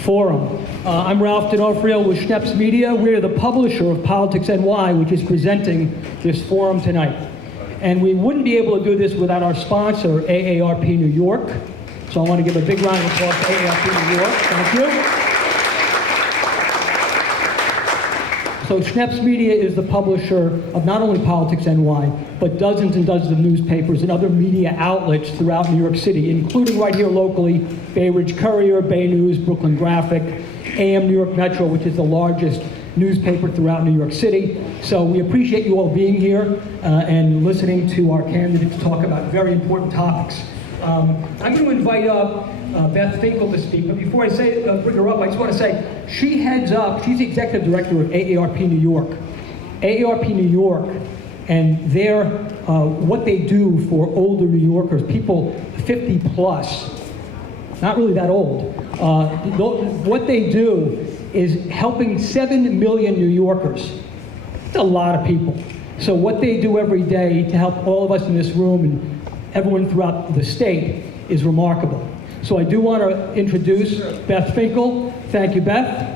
Forum. I'm Ralph D'Onofrio with Schneps Media. We're the publisher of Politics NY, which is presenting this forum tonight. And we wouldn't be able to do this without our sponsor, AARP New York. So I want to give a big round of applause to AARP New York. Thank you. So Schneps Media is the publisher of not only Politics NY, but dozens and dozens of newspapers and other media outlets throughout New York City, including right here locally, Bay Ridge Courier, Bay News, Brooklyn Graphic, AM New York Metro, which is the largest newspaper throughout New York City. So we appreciate you all being here and listening to our candidates talk about very important topics. I'm going to invite up Beth Finkel to speak, but before I bring her up, I just want to say she heads up, she's the executive director of AARP New York. AARP New York, and their what they do for older New Yorkers, people 50 plus, not really that old. What they do is helping 7 million New Yorkers. It's a lot of people. So what they do every day to help all of us in this room and everyone throughout the state is remarkable. So I do want to introduce Beth Finkel. Thank you, Beth.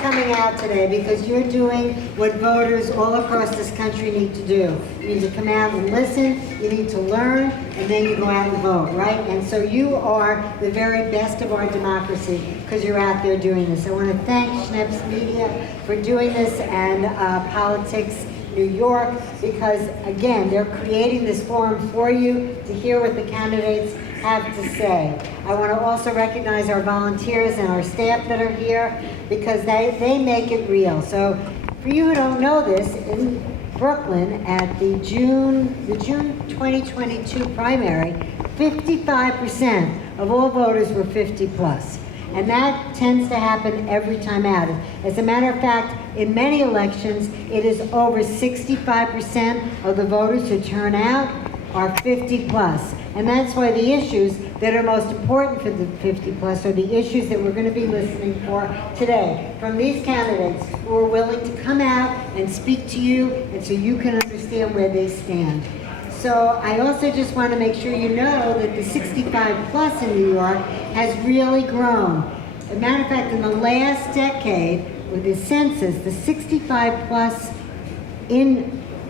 Coming out today because you're doing what voters all across this country need to do. You need to come out and listen, you need to learn, and then you go out and vote, right? And so you are the very best of our democracy because you're out there doing this. I want to thank Schneps Media for doing this and Politics New York because, again, they're creating this forum for you to hear what the candidates have to say. I want to also recognize our volunteers and our staff that are here because they make it real. So for you who don't know this, in Brooklyn at the June 2022 primary, 55% of all voters were 50 plus. And that tends to happen every time out. As a matter of fact, in many elections, it is over 65% of the voters who turn out are 50 plus. And that's why the issues that are most important for the 50 plus are the issues that we're going to be listening for today from these candidates who are willing to come out and speak to you and so you can understand where they stand. So I also just want to make sure you know that the 65 plus in New York has really grown. As a matter of fact, in the last decade, with the census, the 65 plus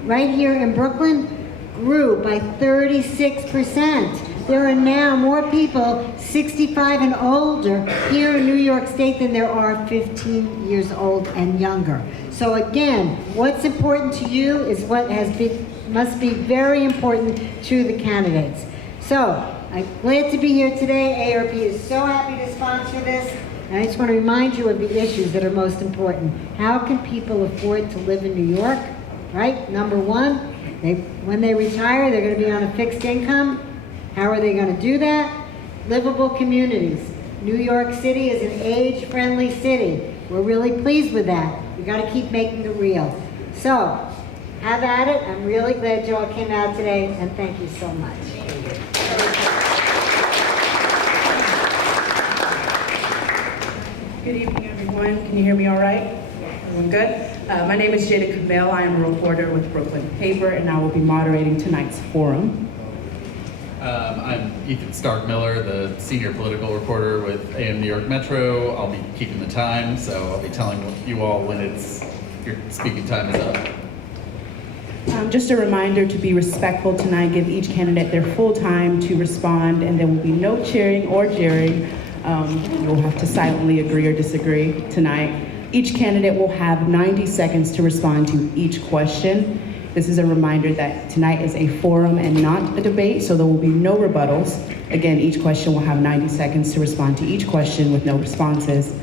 right here in Brooklyn grew by 36%. There are now more people 65 and older here in New York State than there are 15 years old and younger. So again, what's important to you is what must be very important to the candidates. So I'm glad to be here today. AARP is so happy to sponsor this. And I just want to remind you of the issues that are most important. How can people afford to live in New York? Right? Number one, when they retire, they're going to be on a fixed income. How are they going to do that? Livable communities. New York City is an age-friendly city. We're really pleased with that. We've got to keep making it real. So, have at it. I'm really glad you all came out today, and thank you so much. Good evening, everyone. Can you hear me all right? Everyone good? My name is Jada Cabell. I am a reporter with Brooklyn Paper, and I will be moderating tonight's forum. I'm Ethan Stark-Miller, the senior political reporter with AM New York Metro. I'll be keeping the time, so I'll be telling you all when your speaking time is up. Just a reminder to be respectful tonight. Give each candidate their full time to respond, and there will be no cheering or jeering. You'll have to silently agree or disagree tonight. Each candidate will have 90 seconds to respond to each question. This is a reminder that tonight is a forum and not a debate, so there will be no rebuttals. Again, each question will have 90 seconds to respond to each question with no responses.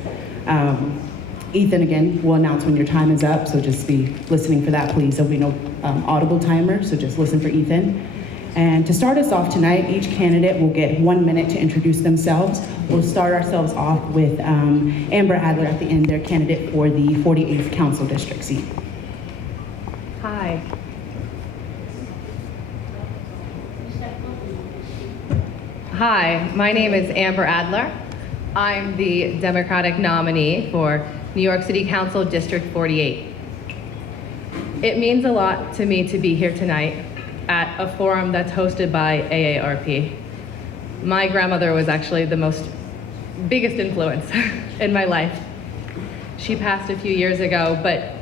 Ethan, again, will announce when your time is up, so just be listening for that, please. There'll be no audible timer, so just listen for Ethan. And to start us off tonight, each candidate will get 1 minute to introduce themselves. We'll start ourselves off with Amber Adler at the end, their candidate for the 48th Council District seat. Hi. Hi, my name is Amber Adler. I'm the Democratic nominee for New York City Council District 48. It means a lot to me to be here tonight at a forum that's hosted by AARP. My grandmother was actually the biggest influence in my life. She passed a few years ago, but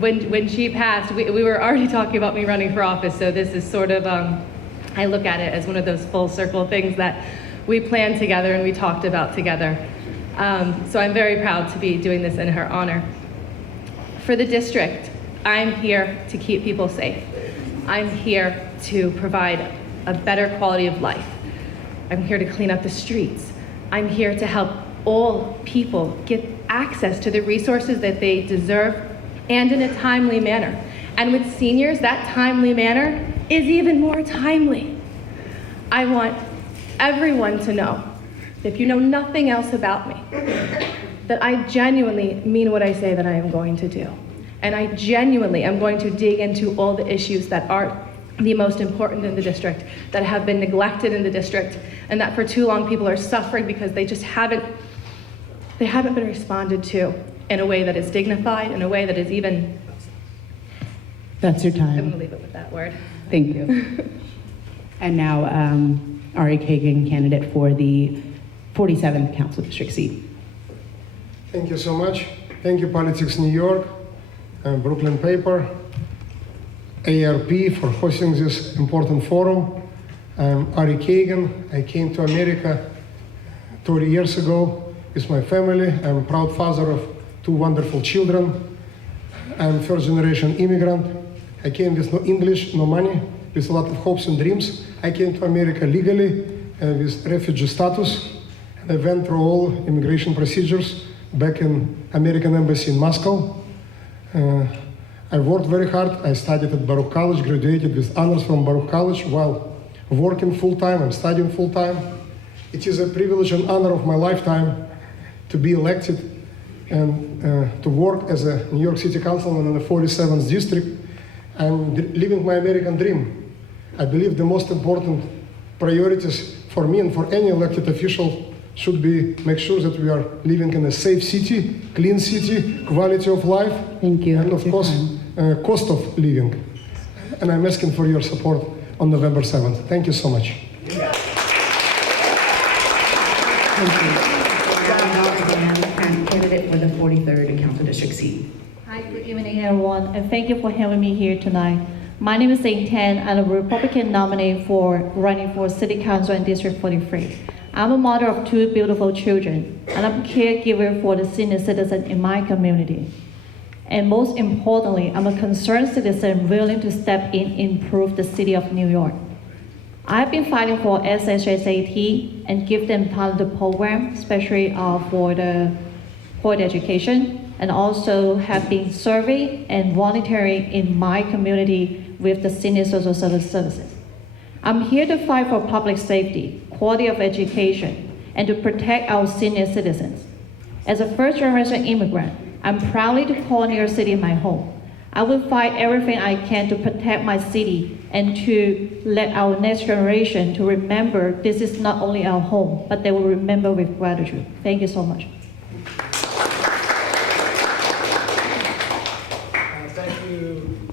when she passed, we were already talking about me running for office, so this is sort of, I look at it as one of those full circle things that we planned together and we talked about together. So I'm very proud to be doing this in her honor. For the district, I'm here to keep people safe. I'm here to provide a better quality of life. I'm here to clean up the streets. I'm here to help all people get access to the resources that they deserve and in a timely manner. And with seniors, that timely manner is even more timely. I want everyone to know, if you know nothing else about me, that I genuinely mean what I say that I am going to do. And I genuinely am going to dig into all the issues that are the most important in the district, that have been neglected in the district, and that for too long people are suffering because they just haven't been responded to in a way that is dignified, in a way that is even, That's your I'm time. gonna leave it with that word. Thank you. And now, Ari Kagan, candidate for the 47th Council District seat. Thank you so much. Thank you, Politics New York, Brooklyn Paper, ARP for hosting this important forum. I'm Ari Kagan. I came to America 30 years ago with my family. I'm a proud father of 2 wonderful children. I'm first generation immigrant. I came with no English, no money, with a lot of hopes and dreams. I came to America legally with refugee status. I went through all immigration procedures back in American Embassy in Moscow. I worked very hard. I studied at Baruch College, graduated with honors from Baruch College while working full-time and studying full-time. It is a privilege and honor of my lifetime to be elected and to work as a New York City Councilman in the 47th District. I'm living my American dream. I believe the most important priorities for me and for any elected official should be make sure that we are living in a safe city, clean city, quality of life, Thank you. and of course, cost of living. And I'm asking for your support on November 7th. Thank you so much. Thank you. Candidate for the 43rd Council District seat. Hi, good evening, everyone, and thank you for having me here tonight. My name is Zane Tan. I'm a Republican nominee for running for City Council in District 43. I'm a mother of 2 beautiful children, and I'm a caregiver for the senior citizen in my community. And most importantly, I'm a concerned citizen willing to step in and improve the city of New York. I've been fighting for SHSAT and give them part of the program, especially for the education, and also have been serving and volunteering in my community with the senior social services. I'm here to fight for public safety, quality of education, and to protect our senior citizens. As a first-generation immigrant, I'm proudly to call New York City my home. I will fight everything I can to protect my city and to let our next generation to remember this is not only our home, but they will remember with gratitude. Thank you so much.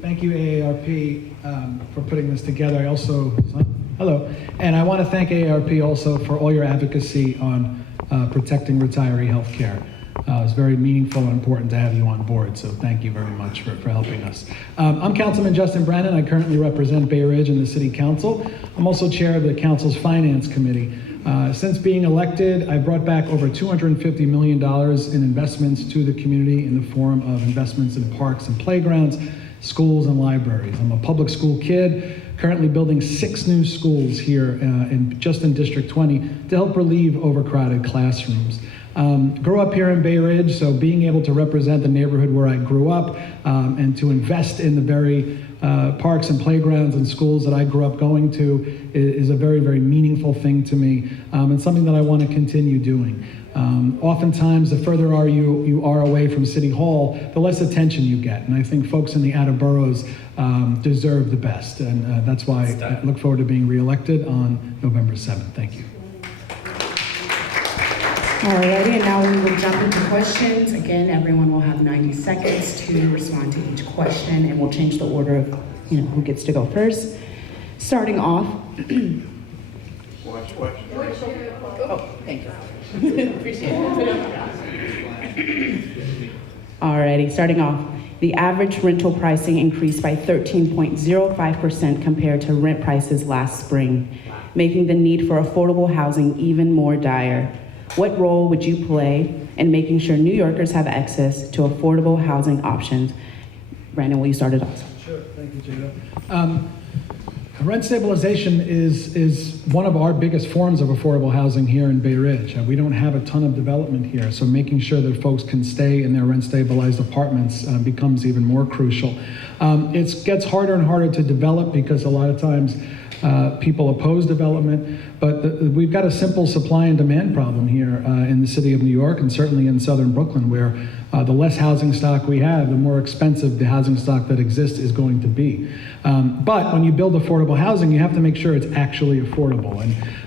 Thank you, AARP, for putting this together. I also, hello, and I want to thank AARP also for all your advocacy on protecting retiree health care. It's very meaningful and important to have you on board, so thank you very much for helping us. I'm Councilman Justin Brannan. I currently represent Bay Ridge in the City Council. I'm also chair of the Council's Finance Committee. Since being elected, I brought back over $250 million in investments to the community in the form of investments in parks and playgrounds, schools and libraries. I'm a public school kid, currently building 6 new schools here just in District 20 to help relieve overcrowded classrooms. Grew up here in Bay Ridge, so being able to represent the neighborhood where I grew up and to invest in the very parks and playgrounds and schools that I grew up going to is a very, very meaningful thing to me and something that I want to continue doing. Oftentimes, the further you are away from City Hall, the less attention you get. And I think folks in the outer boroughs deserve the best. And that's why I look forward to being reelected on November 7th. Thank you. Alrighty, and now we will jump into questions. Again, everyone will have 90 seconds. seconds to respond to each question, and we'll change the order of who gets to go first. Starting off. Oh, thank you. Appreciate it. Alrighty, starting off. The average rental pricing increased by 13.05% compared to rent prices last spring, making the need for affordable housing even more dire. What role would you play in making sure New Yorkers have access to affordable housing options? Brandon, will you start it off? Sure, thank you, Jada. Rent stabilization is one of our biggest forms of affordable housing here in Bay Ridge. We don't have a ton of development here, so making sure that folks can stay in their rent-stabilized apartments becomes even more crucial. It gets harder and harder to develop because a lot of times people oppose development, but we've got a simple supply and demand problem here in the city of New York, and certainly in southern Brooklyn, where the less housing stock we have, the more expensive the housing stock that exists is going to be. But when you build affordable housing, you have to make sure it's actually affordable.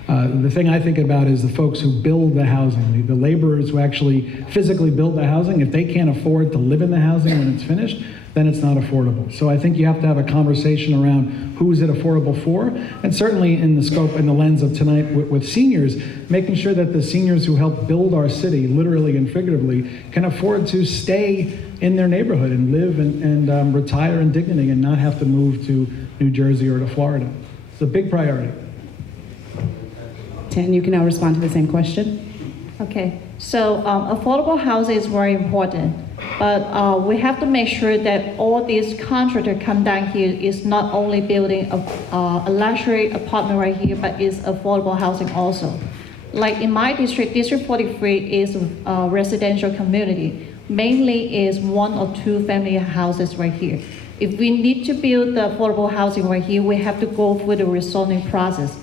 And the thing I think about is the folks who build the housing, the laborers who actually physically build the housing. If they can't afford to live in the housing when it's finished, then it's not affordable. So I think you have to have a conversation around who is it affordable for, and certainly in the scope and the lens of tonight with seniors, making sure that the seniors who help build our city, literally and figuratively, can afford to stay in their neighborhood and live and retire in dignity and not have to move to New Jersey or to Florida. It's a big priority. Tan, you can now respond to the same question. Okay, so affordable housing is very important, but we have to make sure that all these contractors come down here is not only building a luxury apartment right here, but is affordable housing also. Like in my district, District 43 is a residential community. Mainly is 1 or 2 family houses right here. If we need to build the affordable housing right here, we have to go through the rezoning process.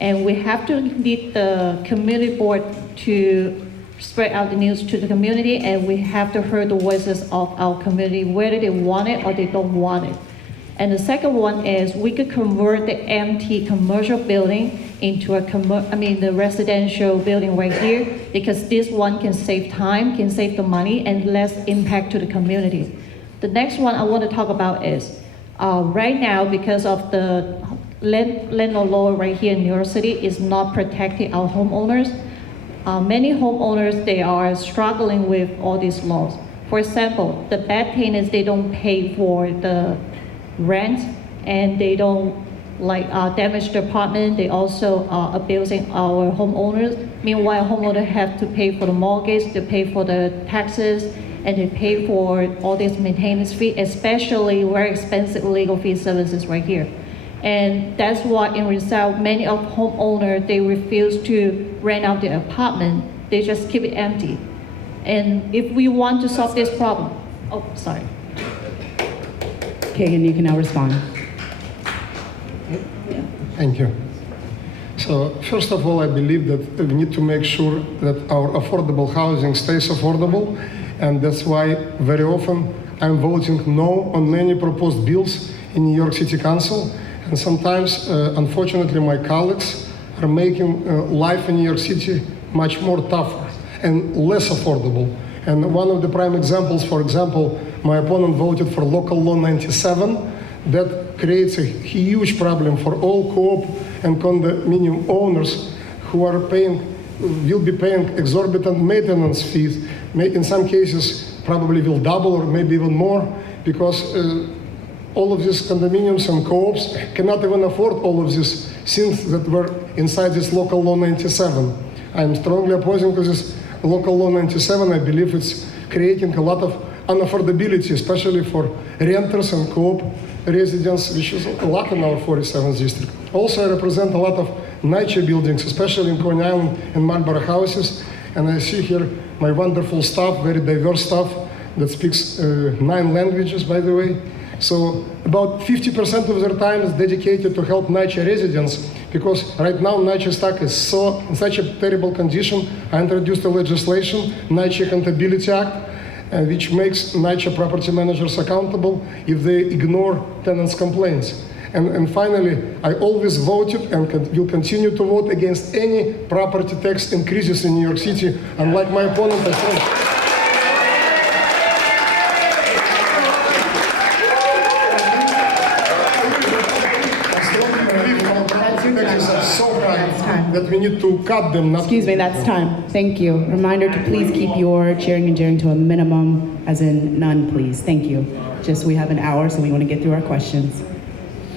And we have to need the community board to spread out the news to the community, and we have to hear the voices of our community, whether they want it or they don't want it. And the second one is we could convert the empty commercial building into the residential building right here, because this one can save time, can save the money, and less impact to the community. The next one I want to talk about is right now, because of the landlord law right here in New York City is not protecting our homeowners. Many homeowners, they are struggling with all these laws. For example, the bad thing is they don't pay for the rent, and they don't damage the apartment. They also are abusing our homeowners. Meanwhile, homeowners have to pay for the mortgage, they pay for the taxes, and they pay for all this maintenance fee, especially very expensive legal fee services right here. And that's why in result, many of homeowners, they refuse to rent out their apartment. They just keep it empty. And if we want to solve this problem, Kagan, you can now respond. Thank you. So first of all, I believe that we need to make sure that our affordable housing stays affordable, and that's why very often I'm voting no on many proposed bills in New York City Council, and sometimes, unfortunately, my colleagues are making life in New York City much more tougher and less affordable. And one of the prime examples, for example, my opponent voted for Local Law 97. That creates a huge problem for all co-op and condominium owners who are will be paying exorbitant maintenance fees. In some cases, probably will double or maybe even more, because all of these condominiums and co-ops cannot even afford all of these things that were inside this Local Law 97. I'm strongly opposing to this Local Law 97. I believe it's creating a lot of unaffordability, especially for renters and co-op residents, which is a lot in our 47th district. Also, I represent a lot of NYC buildings, especially in Coney Island and Marlborough houses, and I see here my wonderful staff, very diverse staff that speaks 9 languages, by the way. So about 50% of their time is dedicated to help NYC residents, because right now NYC stock is in such a terrible condition. I introduced a legislation, NYC Accountability Act, which makes NYC property managers accountable if they ignore tenants' complaints. And finally, I always voted and will continue to vote against any property tax increases in New York City, unlike my opponent. that we need to cut them. Not Excuse me, that's time. Thank you. Reminder to please keep your cheering and jeering to a minimum, as in none, please. Thank you. Just we have an hour, so we want to get through our questions.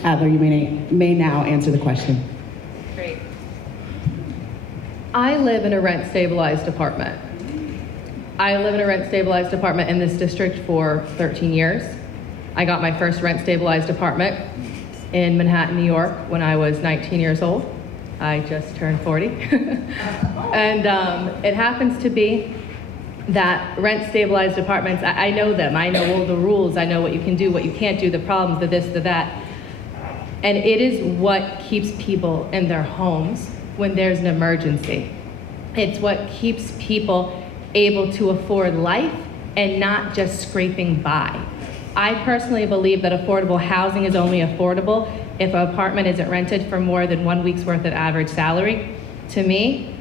Adler, you may now answer the question. Great. I live in a rent-stabilized apartment. I live in a rent-stabilized apartment in this district for 13 years. I got my first rent-stabilized apartment in Manhattan, New York, when I was 19 years old. I just turned 40. And it happens to be that rent-stabilized apartments, I know them. I know all the rules. I know what you can do, what you can't do, the problems, the this, the that. And it is what keeps people in their homes when there's an emergency. It's what keeps people able to afford life and not just scraping by. I personally believe that affordable housing is only affordable if an apartment isn't rented for more than 1 week's worth of average salary. To me,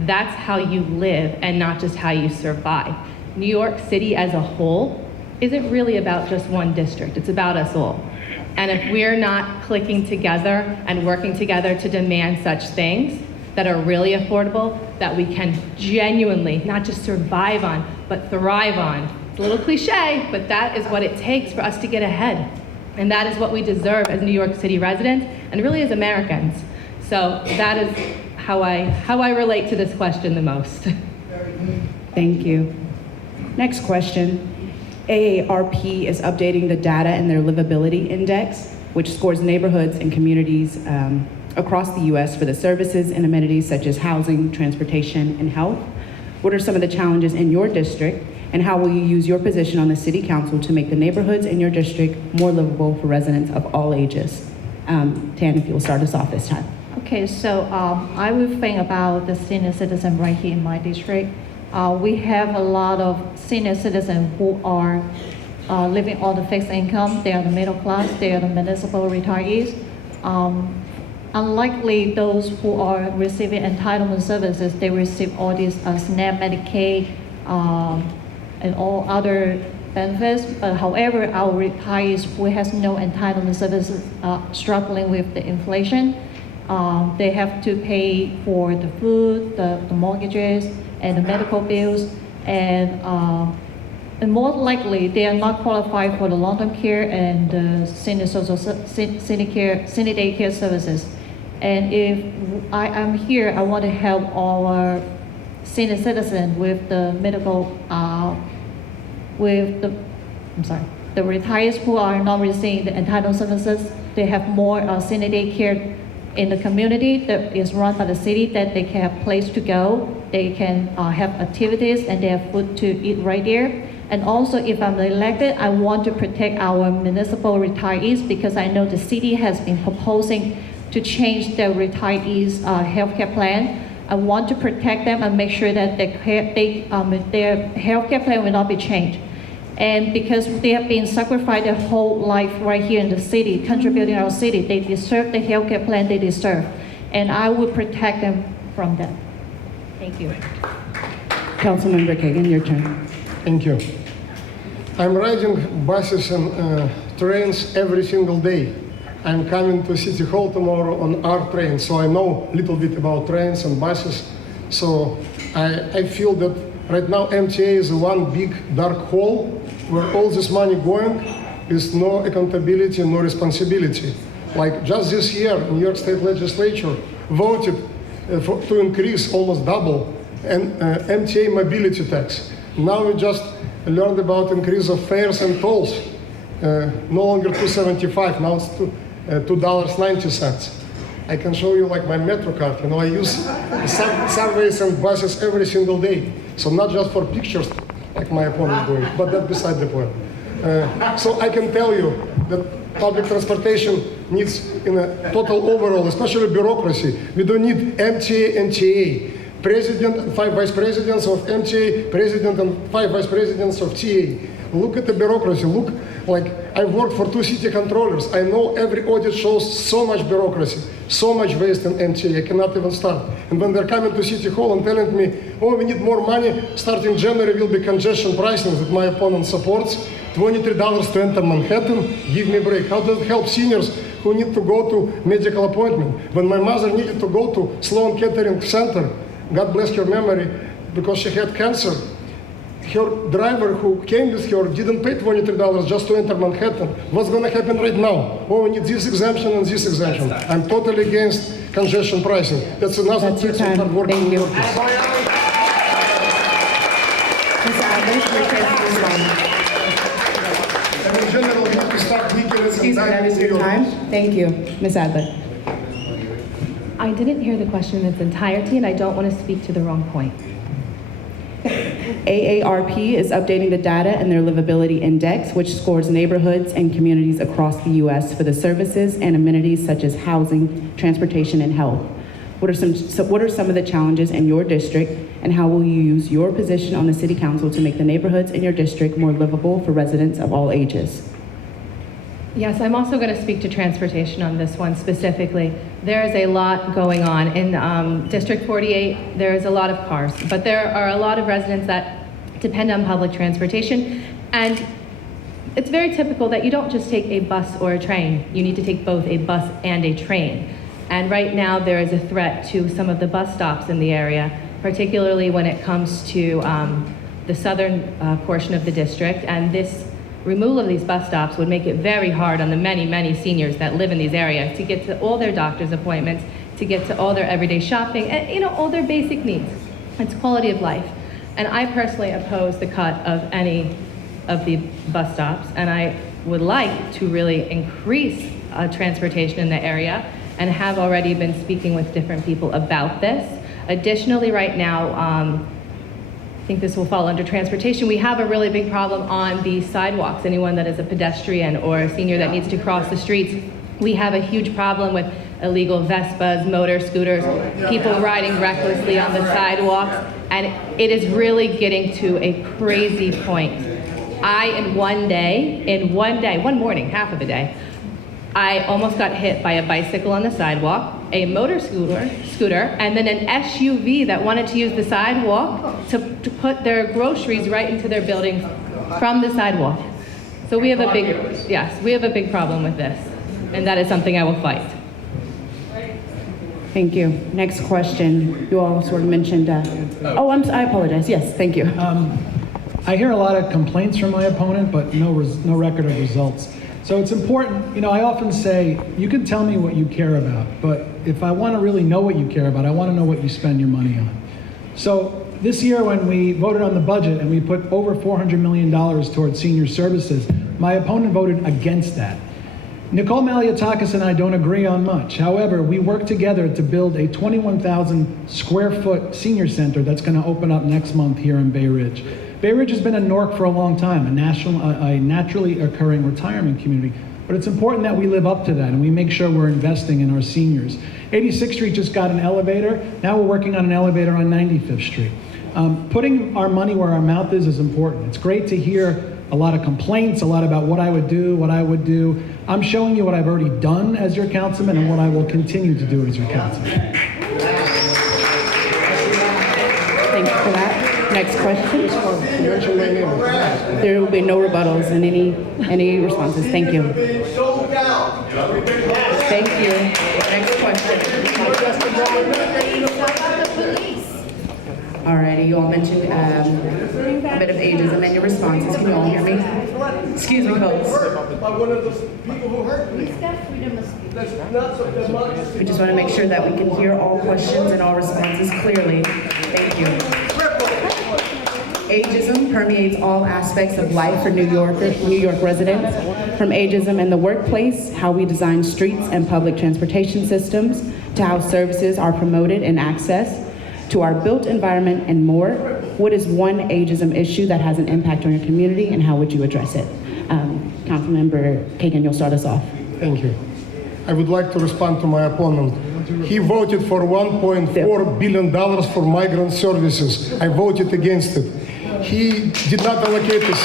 that's how you live and not just how you survive. New York City as a whole isn't really about just one district, it's about us all. And if we're not clicking together and working together to demand such things that are really affordable, that we can genuinely not just survive on, but thrive on. It's a little cliche, but that is what it takes for us to get ahead. And that is what we deserve as New York City residents and really as Americans. So that is how I relate to this question the most. Thank you. Next question. AARP is updating the data in their livability index, which scores neighborhoods and communities across the U.S. for the services and amenities such as housing, transportation, and health. What are some of the challenges in your district, and how will you use your position on the City Council to make the neighborhoods in your district more livable for residents of all ages? Tan, if you'll start us off this time. Okay, so I will think about the senior citizen right here in my district. We have a lot of senior citizens who are living on the fixed income. They are the middle class. They are the municipal retirees. Unlikely those who are receiving entitlement services, they receive all these SNAP, Medicaid, and all other benefits. But however, our retirees who has no entitlement services struggling with the inflation, they have to pay for the food, the mortgages, and the medical bills, and more likely they are not qualified for the long-term care and the senior day care services. And if I am here, I want to help our senior citizens with the medical, the retirees who are not receiving the entitled services. They have more senior day care in the community that is run by the city, that they can have a place to go, they can have activities, and they have food to eat right there. And also, if I'm elected, I want to protect our municipal retirees, because I know the city has been proposing to change their retirees' healthcare plan. I want to protect them and make sure that their healthcare plan will not be changed. And because they have been sacrificed their whole life right here in the city, contributing our city, they deserve the healthcare plan they deserve. And I will protect them from that. Thank you. Councilmember Kagan, your turn. Thank you. I'm riding buses and trains every single day. I'm coming to City Hall tomorrow on our train, so I know a little bit about trains and buses. So I feel that right now MTA is one big dark hole where all this money going is no accountability, no responsibility. Like just this year, New York State Legislature voted to increase almost double MTA mobility tax. Now we just learned about increase of fares and tolls. No longer $2.75, now it's $2.90. I can show you like my Metro card. You know, I use subways and buses every single day. So not just for pictures, like my opponent doing, but that's beside the point. So I can tell you that public transportation needs in a total overhaul, especially bureaucracy. We don't need NTA, president and 5 vice presidents of MTA, president and 5 vice presidents of TA. Look at the bureaucracy. Look, like I've worked for 2 city controllers. I know every audit shows so much bureaucracy, so much waste in MTA. I cannot even start. And when they're coming to City Hall and telling me, oh, we need more money, starting January will be congestion pricing that my opponent supports, $23 to enter Manhattan, give me a break. How does it help seniors who need to go to medical appointment. When my mother needed to go to Sloan Kettering Center, God bless her memory, because she had cancer, her driver who came with her didn't pay $23 just to enter Manhattan. What's going to happen right now? Oh, we need this exemption and this exemption. I'm totally against congestion pricing. That's another That's your trick of time. hardworking Thank you. workers. Ms. Adler, your chance to respond. And in general, we have to start weekends and Excuse me, that dining is your deals. time. Thank you. Ms. Adler. I didn't hear the question in its entirety, and I don't want to speak to the wrong point. AARP is updating the data in their livability index, which scores neighborhoods and communities across the U.S. for the services and amenities such as housing, transportation, and health. What are some of the challenges in your district, and how will you use your position on the City Council to make the neighborhoods in your district more livable for residents of all ages? Yes, I'm also going to speak to transportation on this one specifically. There is a lot going on. In District 48, there is a lot of cars, but there are a lot of residents that depend on public transportation, and it's very typical that you don't just take a bus or a train. You need to take both a bus and a train. And right now, there is a threat to some of the bus stops in the area, particularly when it comes to the southern portion of the district, and this removal of these bus stops would make it very hard on the many, many seniors that live in these areas to get to all their doctor's appointments, to get to all their everyday shopping, and all their basic needs. It's quality of life. And I personally oppose the cut of any of the bus stops, and I would like to really increase transportation in the area, and have already been speaking with different people about this. Additionally, right now, I think this will fall under transportation. We have a really big problem on the sidewalks. Anyone that is a pedestrian or a senior that needs to cross the streets, we have a huge problem with illegal Vespas, motor scooters, people riding recklessly on the sidewalks, and it is really getting to a crazy point. In one morning, half of a day, I almost got hit by a bicycle on the sidewalk, a motor scooter, and then an SUV that wanted to use the sidewalk to put their groceries right into their buildings from the sidewalk. So we have a big problem with this, and that is something I will fight. Thank you. Next question. You all sort of mentioned, I apologize. Yes, thank you. I hear a lot of complaints from my opponent, but no record of results. So it's important, I often say, you can tell me what you care about, but if I want to really know what you care about, I want to know what you spend your money on. So this year when we voted on the budget and we put over $400 million towards senior services, my opponent voted against that. Nicole Malliotakis and I don't agree on much. However, we worked together to build a 21,000 square foot senior center that's going to open up next month here in Bay Ridge. Bay Ridge has been a NORC for a long time, a naturally occurring retirement community. But it's important that we live up to that and we make sure we're investing in our seniors. 86th Street just got an elevator. Now we're working on an elevator on 95th Street. Putting our money where our mouth is important. It's great to hear a lot of complaints, a lot about what I would do. I'm showing you what I've already done as your councilman and what I will continue to do as your councilman. Thank you for that. Next question. There will be no rebuttals and any responses. Thank you. Thank you. Next question. Alrighty, you all mentioned a bit of ageism and your responses. Can you all hear me? Excuse me, folks. We just want to make sure that we can hear all questions and all responses clearly. Thank you. Ageism permeates all aspects of life for New York residents, from ageism in the workplace, how we design streets and public transportation systems, to how services are promoted and accessed, to our built environment and more. What is one ageism issue that has an impact on your community, and how would you address it? Councilmember Kagan, you'll start us off. Thank you. I would like to respond to my opponent. He voted for $1.4 billion for migrant services. I voted against it. He did not allocate this.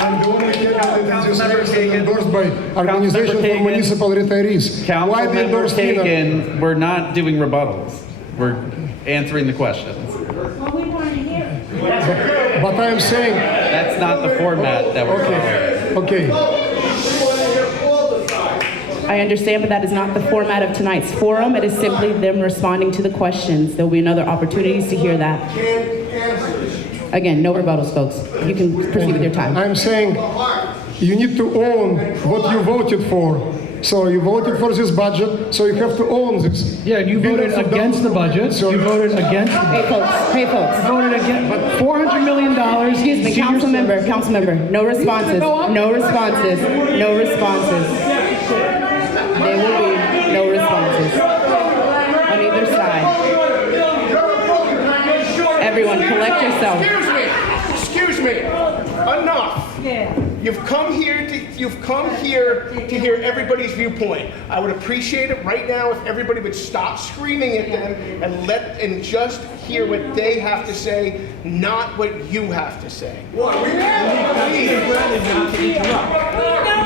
I'm the only candidate in this election endorsed by Organization for Municipal Retirees. Why they Councilmember endorsed me? Kagan, we're not doing rebuttals. We're answering the questions. But I am saying, That's not the format that we're following. okay, I understand, but that is not the format of tonight's forum. It is simply them responding to the questions. There will be another opportunities to hear that. Again, no rebuttals, folks. You can proceed with your time. I'm saying you need to own what you voted for. So you voted for this budget, so you have to own this. Yeah, you voted against the budget. You voted against the budget. Hey, folks. You voted against $400 million. Excuse me, council member. No responses. No responses. No responses. There will be no responses on either side. Everyone, collect yourself. Excuse me. Enough. You've come here to hear everybody's viewpoint. I would appreciate it right now if everybody would stop screaming at them and just hear what they have to say, not what you have to say. What? We know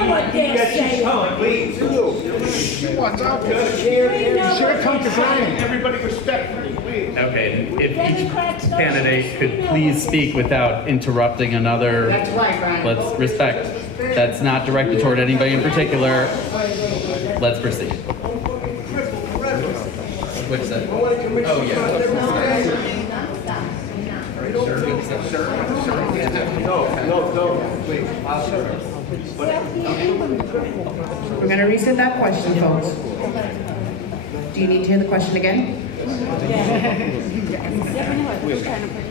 what they're saying. What's up? You should have come to Brannan. Everybody respectfully, please. Okay, if each candidate could please speak without interrupting another. That's right, Brian. Let's respect. That's not directed toward anybody in particular. Let's proceed. What's that? Oh, yeah. No, please. We're going to reset that question, folks. Do you need to hear the question again?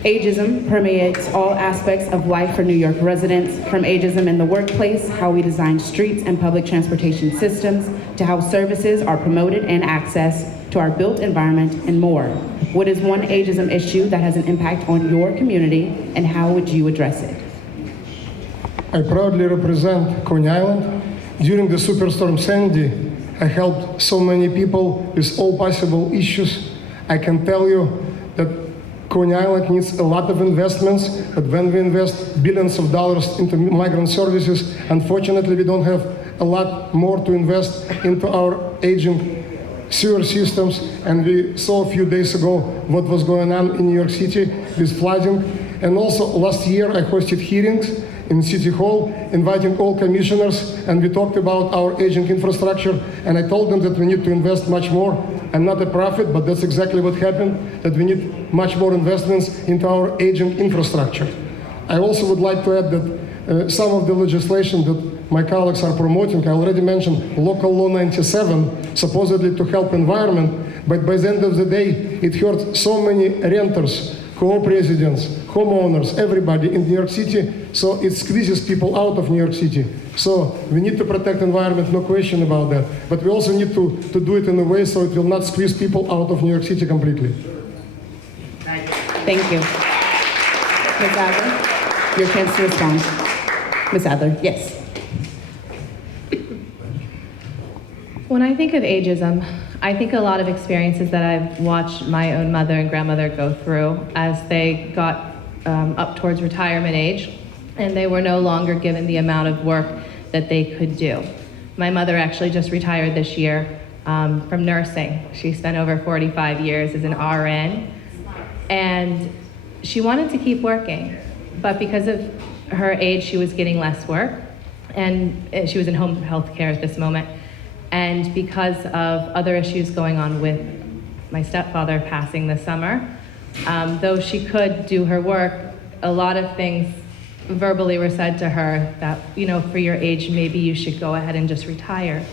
Ageism permeates all aspects of life for New York residents, from ageism in the workplace, how we design streets and public transportation systems, to how services are promoted and accessed, to our built environment, and more. What is one ageism issue that has an impact on your community, and how would you address it? I proudly represent Coney Island. During the Superstorm Sandy, I helped so many people with all possible issues. I can tell you that Coney Island needs a lot of investments, but when we invest billions of dollars into migrant services, unfortunately we don't have a lot more to invest into our aging sewer systems. And we saw a few days ago what was going on in New York City with flooding. And also last year I hosted hearings in City Hall, inviting all commissioners, and we talked about our aging infrastructure, and I told them that we need to invest much more. I'm not a prophet, but that's exactly what happened, that we need much more investments into our aging infrastructure. I also would like to add that some of the legislation that my colleagues are promoting, I already mentioned Local Law 97, supposedly to help environment, but by the end of the day, it hurt so many renters, co-op residents, homeowners, everybody in New York City, so it squeezes people out of New York City. So we need to protect environment, no question about that. But we also need to do it in a way so it will not squeeze people out of New York City completely. Thank you. Ms. Adler, your chance to respond. Ms. Adler, yes. When I think of ageism, I think a lot of experiences that I've watched my own mother and grandmother go through as they got up towards retirement age, and they were no longer given the amount of work that they could do. My mother actually just retired this year from nursing. She spent over 45 years as an RN, and she wanted to keep working, but because of her age, she was getting less work, and she was in home health care at this moment. And because of other issues going on with my stepfather passing this summer, though she could do her work, a lot of things verbally were said to her that, you know, for your age, maybe you should go ahead and just retire.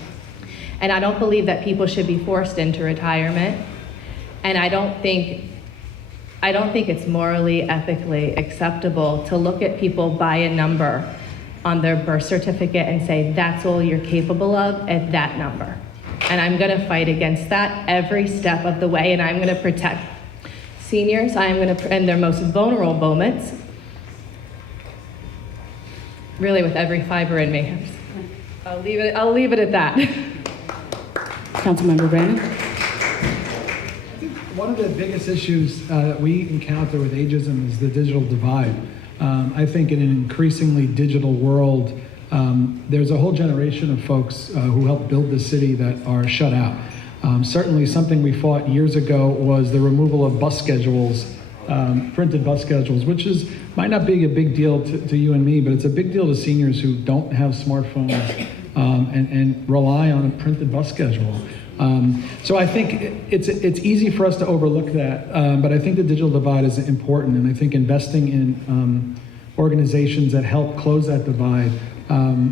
And I don't believe that people should be forced into retirement. And I don't think it's morally, ethically acceptable to look at people by a number on their birth certificate and say, that's all you're capable of at that number. And I'm gonna fight against that every step of the way, and I'm gonna protect seniors, and their most vulnerable moments, really with every fiber in me. I'll leave it at that. Councilmember Brannan. One of the biggest issues that we encounter with ageism is the digital divide. I think in an increasingly digital world, there's a whole generation of folks who helped build the city that are shut out. Certainly something we fought years ago was the removal of bus schedules, printed bus schedules, which might not be a big deal to you and me, but it's a big deal to seniors who don't have smartphones and rely on a printed bus schedule. So I think it's easy for us to overlook that, but I think the digital divide is important, and I think investing in organizations that help close that divide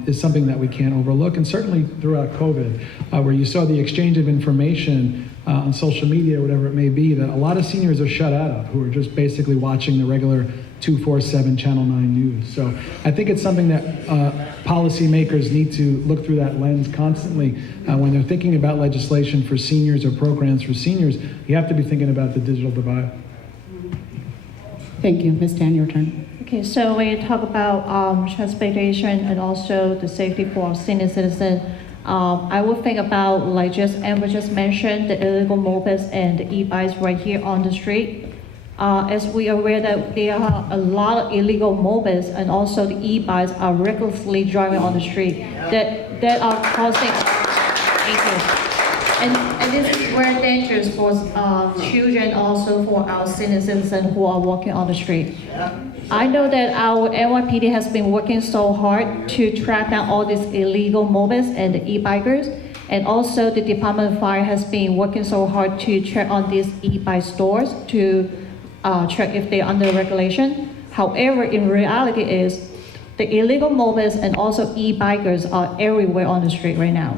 is something that we can't overlook. And certainly throughout COVID, where you saw the exchange of information on social media, whatever it may be, that a lot of seniors are shut out of, who are just basically watching the regular 247 Channel 9 news. So I think it's something that policymakers need to look through that lens constantly. When they're thinking about legislation for seniors or programs for seniors, you have to be thinking about the digital divide. Thank you. Ms. Tan, your turn. Okay, so when you talk about transportation and also the safety for our senior citizens, I would think about, like Amber just mentioned, the illegal mopeds and the e-bikes right here on the street. As we are aware that there are a lot of illegal mopeds and also the e-bikes are recklessly driving on the street that are causing, thank you. And this is very dangerous for children, also for our senior citizens who are walking on the street. I know that our NYPD has been working so hard to track down all these illegal mopeds and the e-bikers, and also the Department of Fire has been working so hard to check on these e-bike stores to check if they're under regulation. However, in reality is the illegal mopeds and also e-bikers are everywhere on the street right now.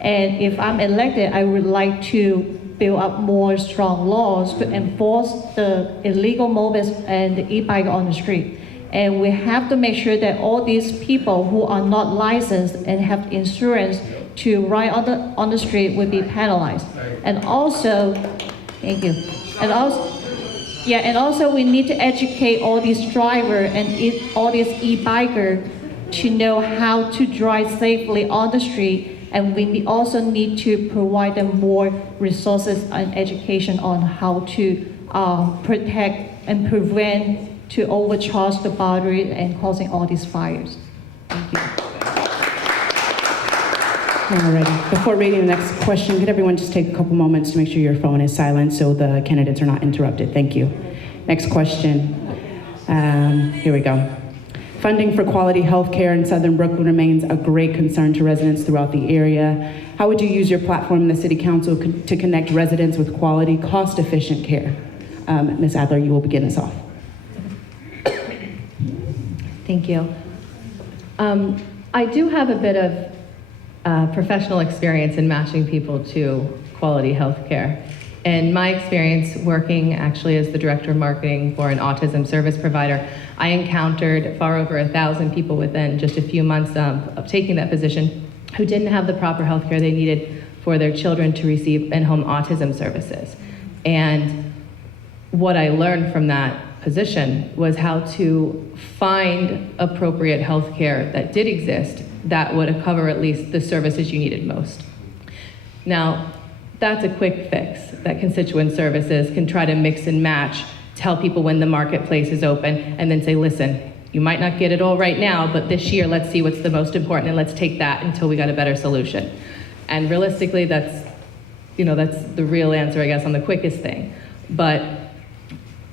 And if I'm elected, I would like to build up more strong laws to enforce the illegal mopeds and the e-bike on the street. And we have to make sure that all these people who are not licensed and have insurance to ride on the street will be penalized. And also, thank you. And also we need to educate all these drivers and all these e-bikers to know how to drive safely on the street. And we also need to provide them more resources and education on how to protect and prevent to overcharge the battery and causing all these fires. Thank you. Alrighty. Before reading the next question, could everyone just take a couple moments to make sure your phone is silent so the candidates are not interrupted? Thank you. Next question. Here we go. Funding for quality health care in Southern Brooklyn remains a great concern to residents throughout the area. How would you use your platform in the City Council to connect residents with quality, cost-efficient care? Ms. Adler, you will begin us off. Thank you. I do have a bit of professional experience in matching people to quality health care. In my experience working actually as the director of marketing for an autism service provider, I encountered far over 1,000 people within just a few months of taking that position who didn't have the proper health care they needed for their children to receive in-home autism services. And what I learned from that position was how to find appropriate health care that did exist that would cover at least the services you needed most. Now, that's a quick fix that constituent services can try to mix and match, tell people when the marketplace is open, and then say, listen, you might not get it all right now, but this year, let's see what's the most important, and let's take that until we got a better solution. And realistically, that's the real answer, I guess, on the quickest thing. But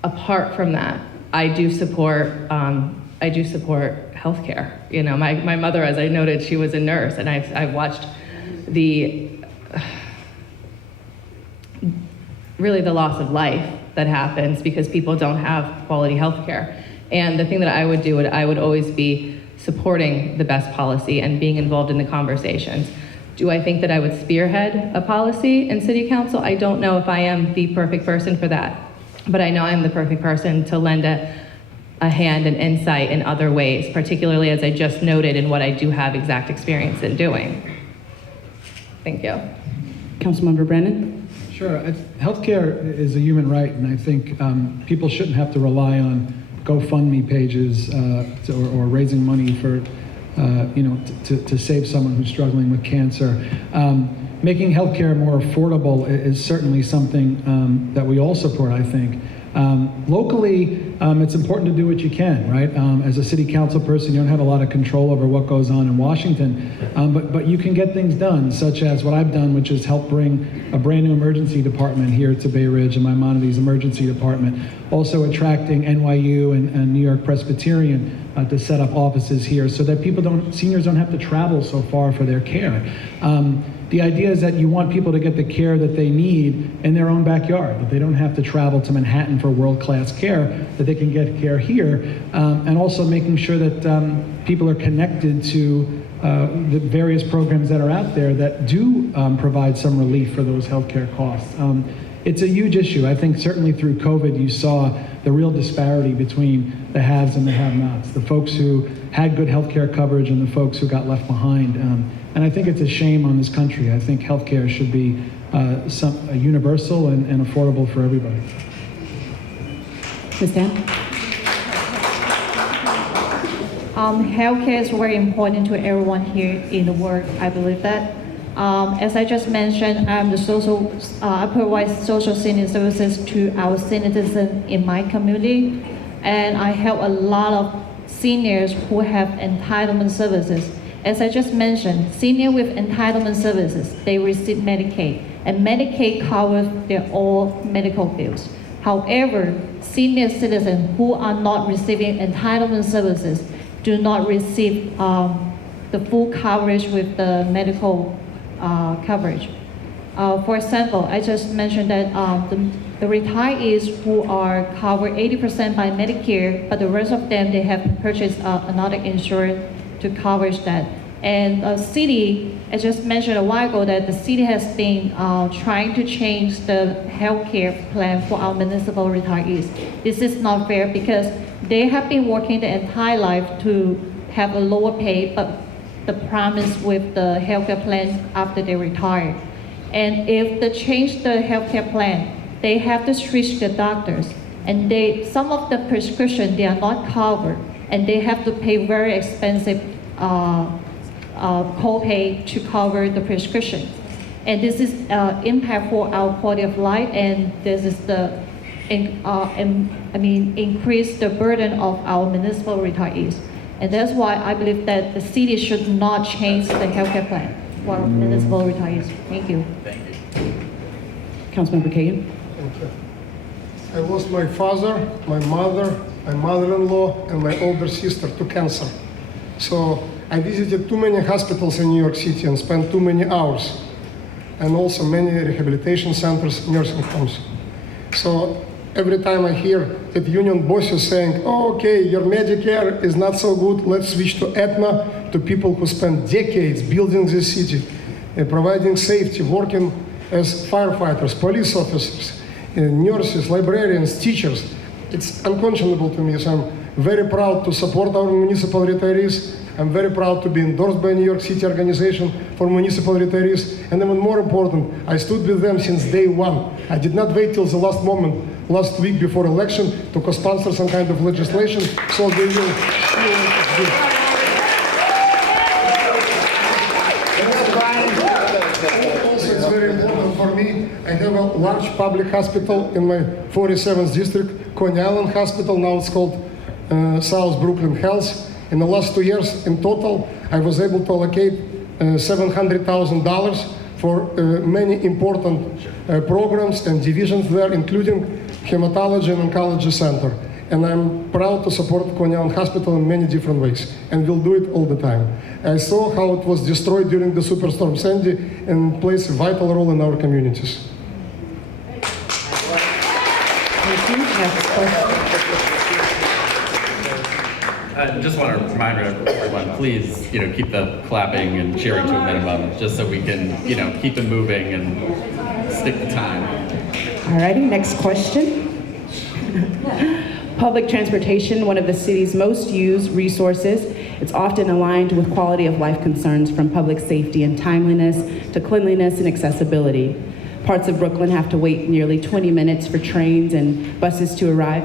apart from that, I do support healthcare. You know, my mother, as I noted, she was a nurse, and I've watched really the loss of life that happens because people don't have quality health care. And the thing that I would do, I would always be supporting the best policy and being involved in the conversations. Do I think that I would spearhead a policy in City Council? I don't know if I am the perfect person for that, but I know I'm the perfect person to lend a hand and insight in other ways, particularly as I just noted in what I do have exact experience in doing. Thank you. Councilmember Brannan? Sure. Healthcare is a human right, and I think people shouldn't have to rely on GoFundMe pages or raising money for, to save someone who's struggling with cancer. Making healthcare more affordable is certainly something that we all support, I think. Locally, it's important to do what you can, right? As a city council person, you don't have a lot of control over what goes on in Washington, but you can get things done, such as what I've done, which is help bring a brand new emergency department here to Bay Ridge and Maimonides Emergency Department. Also attracting NYU and New York Presbyterian to set up offices here so that seniors don't have to travel so far for their care. The idea is that you want people to get the care that they need in their own backyard, that they don't have to travel to Manhattan for world-class care, that they can get care here, and also making sure that people are connected to the various programs that are out there that do provide some relief for those healthcare costs. It's a huge issue. I think certainly through COVID you saw the real disparity between the haves and the have-nots, the folks who had good healthcare coverage and the folks who got left behind. And I think it's a shame on this country. I think healthcare should be universal and affordable for everybody. Ms. Dan? Healthcare is very important to everyone here in the world. I believe that. As I just mentioned, I provide social senior services to our citizens in my community, and I help a lot of seniors who have entitlement services. As I just mentioned, seniors with entitlement services, they receive Medicaid, and Medicaid covers their all medical bills. However, senior citizens who are not receiving entitlement services do not receive the full coverage with the medical coverage. For example, I just mentioned that the retirees who are covered 80% by Medicare, but the rest of them, they have to purchase another insurance to cover that. And the city, I just mentioned a while ago that the city has been trying to change the healthcare plan for our municipal retirees. This is not fair because they have been working their entire life to have a lower pay, but the promise with the healthcare plan after they retire. And if they change the healthcare plan, they have to switch the doctors, and some of the prescription they are not covered, and they have to pay very expensive copay to cover the prescription. And this is impact for our quality of life, and this is increase the burden of our municipal retirees. And that's why I believe that the city should not change the healthcare plan for municipal retirees. Thank you. Thank you. Councilmember Kagan? Thank you. I lost my father, my mother, my mother-in-law, and my older sister to cancer. So I visited too many hospitals in New York City and spent too many hours, and also many rehabilitation centers, nursing homes. So every time I hear that union bosses saying, oh, okay, your Medicare is not so good, let's switch to Aetna, to people who spend decades building this city, providing safety, working as firefighters, police officers, nurses, librarians, teachers. It's unconscionable to me, so I'm very proud to support our municipal retirees. I'm very proud to be endorsed by New York City Organization for Municipal Retirees. And even more important, I stood with them since day one. I did not wait till the last moment, last week before election, to co-sponsor some kind of legislation, so they will. Also, it's very important for me. I have a large public hospital in my 47th district, Coney Island Hospital. Now it's called South Brooklyn Health. In the last 2 years, in total, I was able to allocate $700,000 for many important programs and divisions there, including hematology and oncology center. And I'm proud to support Coney Island Hospital in many different ways, and will do it all the time. I saw how it was destroyed during the Superstorm Sandy and plays a vital role in our communities. Thank you. Next question. I just want to remind everyone, please, keep the clapping and cheering to a minimum, just so we can, keep it moving and stick to time. All righty, next question. Public transportation, one of the city's most used resources. It's often aligned with quality of life concerns, from public safety and timeliness to cleanliness and accessibility. Parts of Brooklyn have to wait nearly 20 minutes for trains and buses to arrive.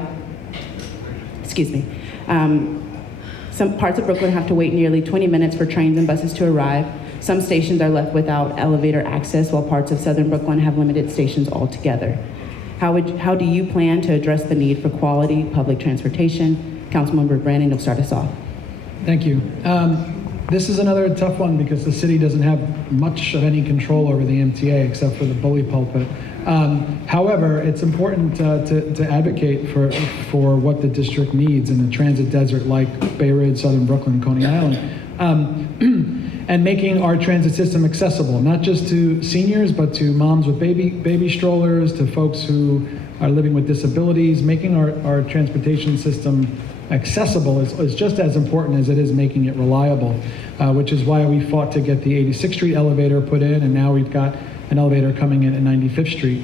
Some parts of Brooklyn have to wait nearly 20 minutes for trains and buses to arrive. Some stations are left without elevator access, while parts of southern Brooklyn have limited stations altogether. How do you plan to address the need for quality public transportation? Councilmember Brannan, you'll start us off. Thank you. This is another tough one because the city doesn't have much of any control over the MTA except for the bully pulpit. However, it's important to advocate for what the district needs in a transit desert like Bay Ridge, Southern Brooklyn, Coney Island, and making our transit system accessible, not just to seniors, but to moms with baby strollers, to folks who are living with disabilities. Making our transportation system accessible is just as important as it is making it reliable, which is why we fought to get the 86th Street elevator put in, and now we've got an elevator coming in at 95th Street.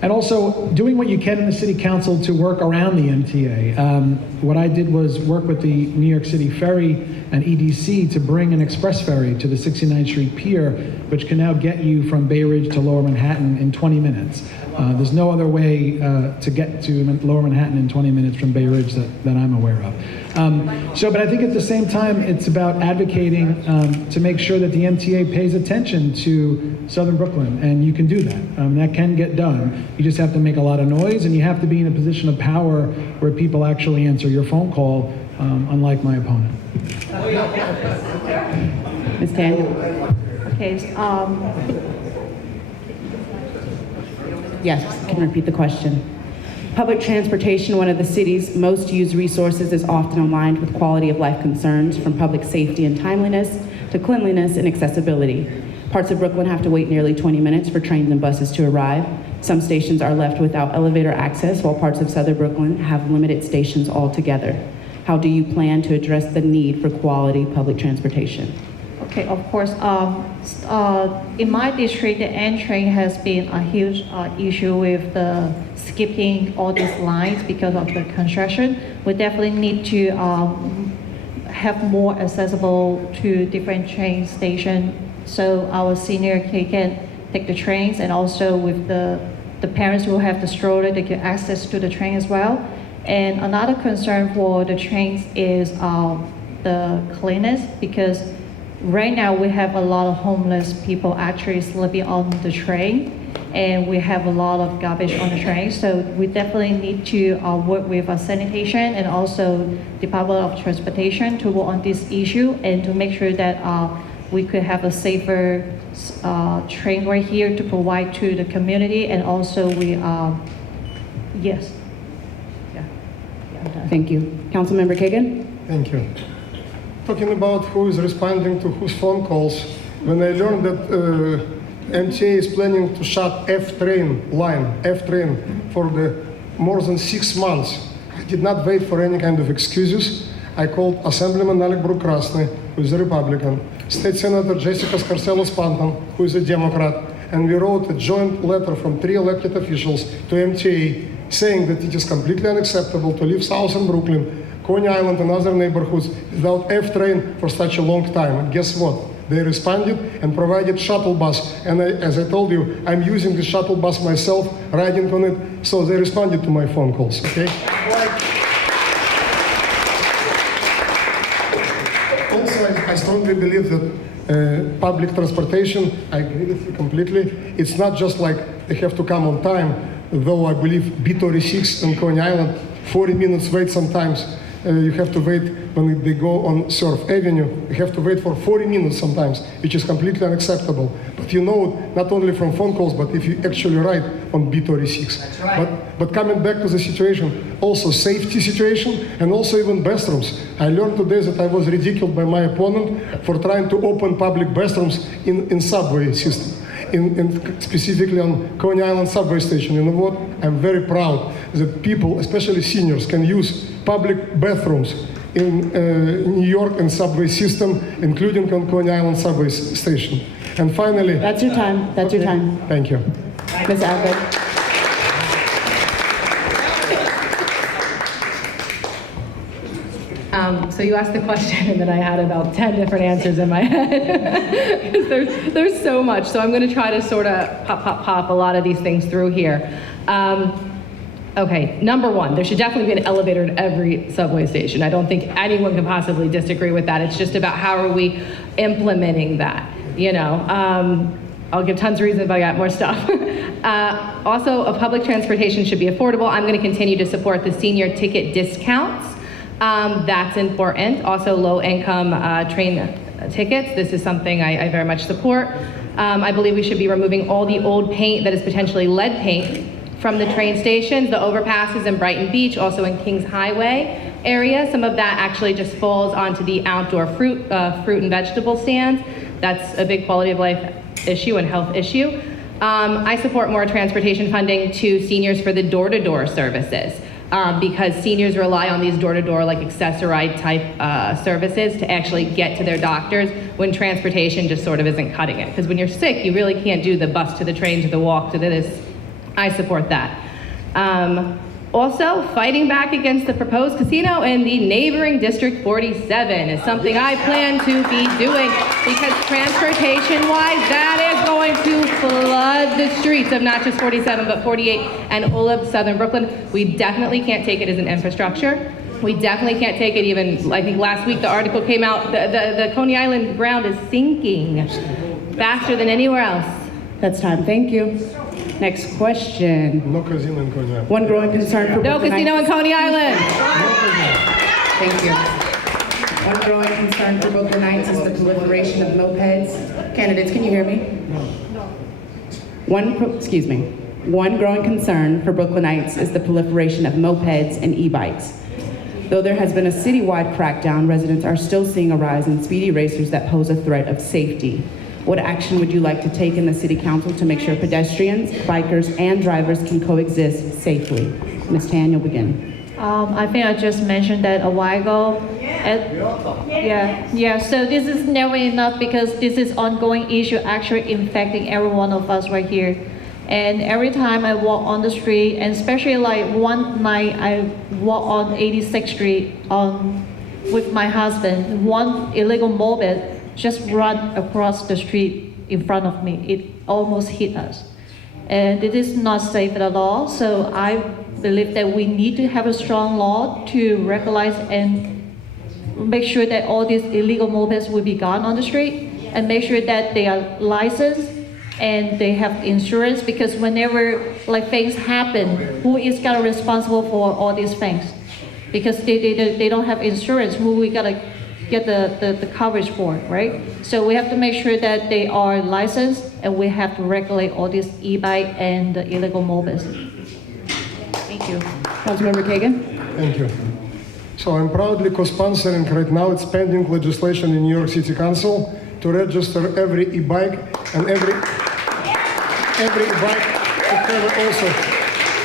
And also doing what you can in the city council to work around the MTA. What I did was work with the New York City Ferry and EDC to bring an express ferry to the 69th Street Pier, which can now get you from Bay Ridge to Lower Manhattan in 20 minutes. There's no other way to get to Lower Manhattan in 20 minutes from Bay Ridge that I'm aware of. But I think at the same time, it's about advocating to make sure that the MTA pays attention to Southern Brooklyn, and you can do that. That can get done. You just have to make a lot of noise, and you have to be in a position of power where people actually answer your phone call, unlike my opponent. Ms. Tan? Okay, Yes, can repeat the question. Public transportation, one of the city's most used resources, is often aligned with quality of life concerns, from public safety and timeliness to cleanliness and accessibility. Parts of Brooklyn have to wait nearly 20 minutes for trains and buses to arrive. Some stations are left without elevator access, while parts of Southern Brooklyn have limited stations altogether. How do you plan to address the need for quality public transportation? okay, of course, in my district, the N train has been a huge issue with the skipping all these lines because of the construction. We definitely need to have more accessible to different train stations so our senior can take the trains, and also with the parents who have the stroller, they get access to the train as well. And another concern for the trains is the cleanness, because right now we have a lot of homeless people actually sleeping on the train, and we have a lot of garbage on the train. So we definitely need to work with sanitation and also Department of Transportation to work on this issue and to make sure that we could have a safer train right here to provide to the community. And also we, yes. Thank you. Councilmember Kagan? Thank you. Talking about who is responding to whose phone calls, when I learned that MTA is planning to shut F-train for the more than 6 months, I did not wait for any kind of excuses. I called Assemblyman Alec Brook-Krasny, who is a Republican, State Senator Jessica Scarcella-Spanton, who is a Democrat, and we wrote a joint letter from 3 elected officials to MTA saying that it is completely unacceptable to leave Southern Brooklyn, Coney Island and other neighborhoods without F-train for such a long time. And guess what? They responded and provided shuttle bus. And as I told you, I'm using the shuttle bus myself, riding on it, so they responded to my phone calls, okay? Also, I strongly believe that public transportation, I agree with you completely, it's not just like they have to come on time, though I believe B36 and Coney Island, 40 minutes wait sometimes. You have to wait when they go on Surf Avenue. You have to wait for 40 minutes sometimes, which is completely unacceptable. But you know, not only from phone calls, but if you actually ride on B36. That's right. But coming back to the situation, also safety situation, and also even bathrooms. I learned today that I was ridiculed by my opponent for trying to open public bathrooms in subway system. Specifically on Coney Island subway station. You know what? I'm very proud that people, especially seniors, can use public bathrooms in New York and subway system, including on Coney Island subway station. And finally... That's your time. That's your time. Thank you. Ms. Albert. So you asked the question, and then I had about 10 different answers in my head. there's so much. So I'm going to try to sort of pop a lot of these things through here. Okay, number one, there should definitely be an elevator at every subway station. I don't think anyone can possibly disagree with that. It's just about how are we implementing that, you know. I'll give tons of reasons, but I got more stuff. Also, public transportation should be affordable. I'm going to continue to support the senior ticket discounts. That's important. Also, low-income train tickets. This is something I very much support. I believe we should be removing all the old paint that is potentially lead paint from the train stations, the overpasses in Brighton Beach, also in Kings Highway area. Some of that actually just falls onto the outdoor fruit and vegetable stands. That's a big quality of life issue and health issue. I support more transportation funding to seniors for the door-to-door services. Because seniors rely on these door-to-door, like accessoride type services to actually get to their doctors when transportation just sort of isn't cutting it. Because when you're sick, you really can't do the bus to the train to the walk to this. I support that. Also, fighting back against the proposed casino in the neighboring District 47 is something I plan to be doing because transportation-wise, that is going to flood the streets of not just 47, but 48 and all of Southern Brooklyn. We definitely can't take it as an infrastructure. We definitely can't take it even, I think last week the article came out, the Coney Island ground is sinking faster than anywhere else. That's time. Thank you. Next question. No casino in Coney Island. One growing concern for No Brooklyn casino in Heights. Coney Island. Thank you. One growing concern for Brooklyn Heights is the proliferation of mopeds. Candidates, can you hear me? One growing concern for Brooklyn Heights is the proliferation of mopeds and e-bikes. Though there has been a citywide crackdown, residents are still seeing a rise in speedy racers that pose a threat of safety. What action would you like to take in the City Council to make sure pedestrians, bikers, and drivers can coexist safely? Ms. Tan, you'll begin. I think I just mentioned that a while ago. So this is never enough because this is ongoing issue actually infecting every one of us right here. And every time I walk on the street, and especially like one night I walk on 86th Street with my husband, one illegal moped just run across the street in front of me. It almost hit us. And it is not safe at all. So I believe that we need to have a strong law to recognize and make sure that all these illegal mopeds will be gone on the street and make sure that they are licensed and they have insurance, because whenever like things happen, who is gonna responsible for all these things? Because they don't have insurance, who we gotta get the coverage for, right? So we have to make sure that they are licensed and we have to regulate all these e-bike and the illegal mopeds. Thank you. Councilmember Kagan? Thank you. So I'm proudly co-sponsoring right now, it's pending legislation in New York City Council to register every e-bike, and every e-bike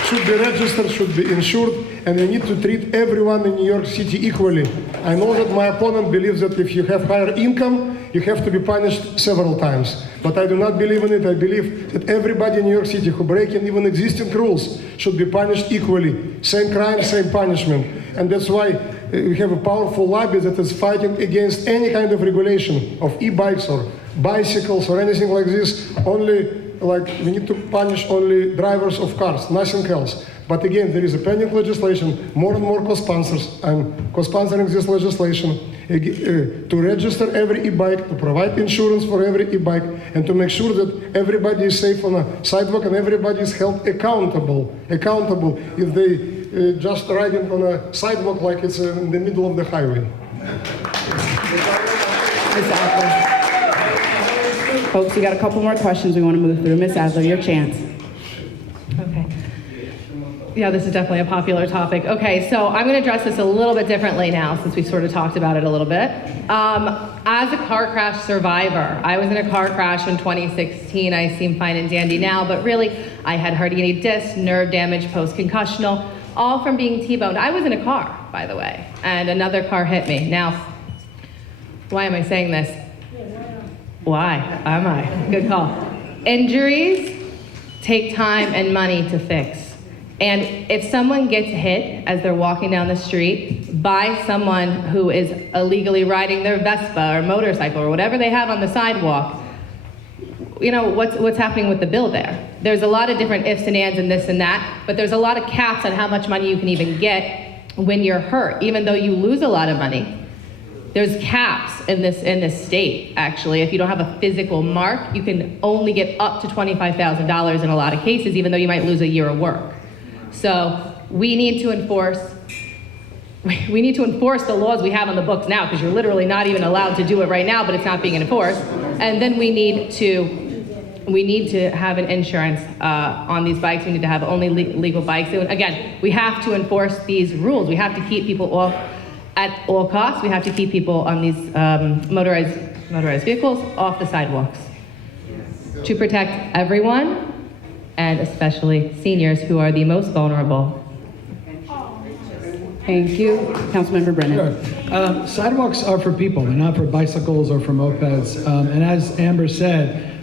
should be registered, should be insured, and we need to treat everyone in New York City equally. I know that my opponent believes that if you have higher income, you have to be punished several times. But I do not believe in it. I believe that everybody in New York City who breaks even existing rules should be punished equally. Same crime, same punishment. And that's why we have a powerful lobby that is fighting against any kind of regulation of e-bikes or bicycles or anything like this. Only like we need to punish only drivers of cars, nothing else. But again, there is a pending legislation, more and more co-sponsors. I'm co-sponsoring this legislation to register every e-bike, to provide insurance for every e-bike, and to make sure that everybody is safe on a sidewalk and everybody is held accountable if they just riding on a sidewalk like it's in the middle of the highway. Ms. Adler. Folks, we got a couple more questions we want to move through. Ms. Adler, your chance. Okay. Yeah, this is definitely a popular topic. Okay, so I'm going to address this a little bit differently now since we sort of talked about it a little bit. As a car crash survivor, I was in a car crash in 2016. I seem fine and dandy now, but really, I had herniated discs, nerve damage, post-concussional, all from being T-boned. I was in a car, by the way, and another car hit me. Now, why am I saying this? Why am I? Good call. Injuries take time and money to fix. And if someone gets hit as they're walking down the street by someone who is illegally riding their Vespa or motorcycle or whatever they have on the sidewalk, you know, what's happening with the bill there? There's a lot of different ifs and ands and this and that, but there's a lot of caps on how much money you can even get when you're hurt. Even though you lose a lot of money, there's caps in this state, actually. If you don't have a physical mark, you can only get up to $25,000 in a lot of cases, even though you might lose a year of work. So we need to enforce the laws we have on the books now, because you're literally not even allowed to do it right now, but it's not being enforced. And then we need to have an insurance on these bikes. We need to have only legal bikes. And again, we have to enforce these rules. We have to keep people off at all costs. We have to keep people on these motorized vehicles off the sidewalks to protect everyone, and especially seniors who are the most vulnerable. Thank you. Councilmember Brannan. Sure. Sidewalks are for people, they're not for bicycles or for mopeds. And as Amber said,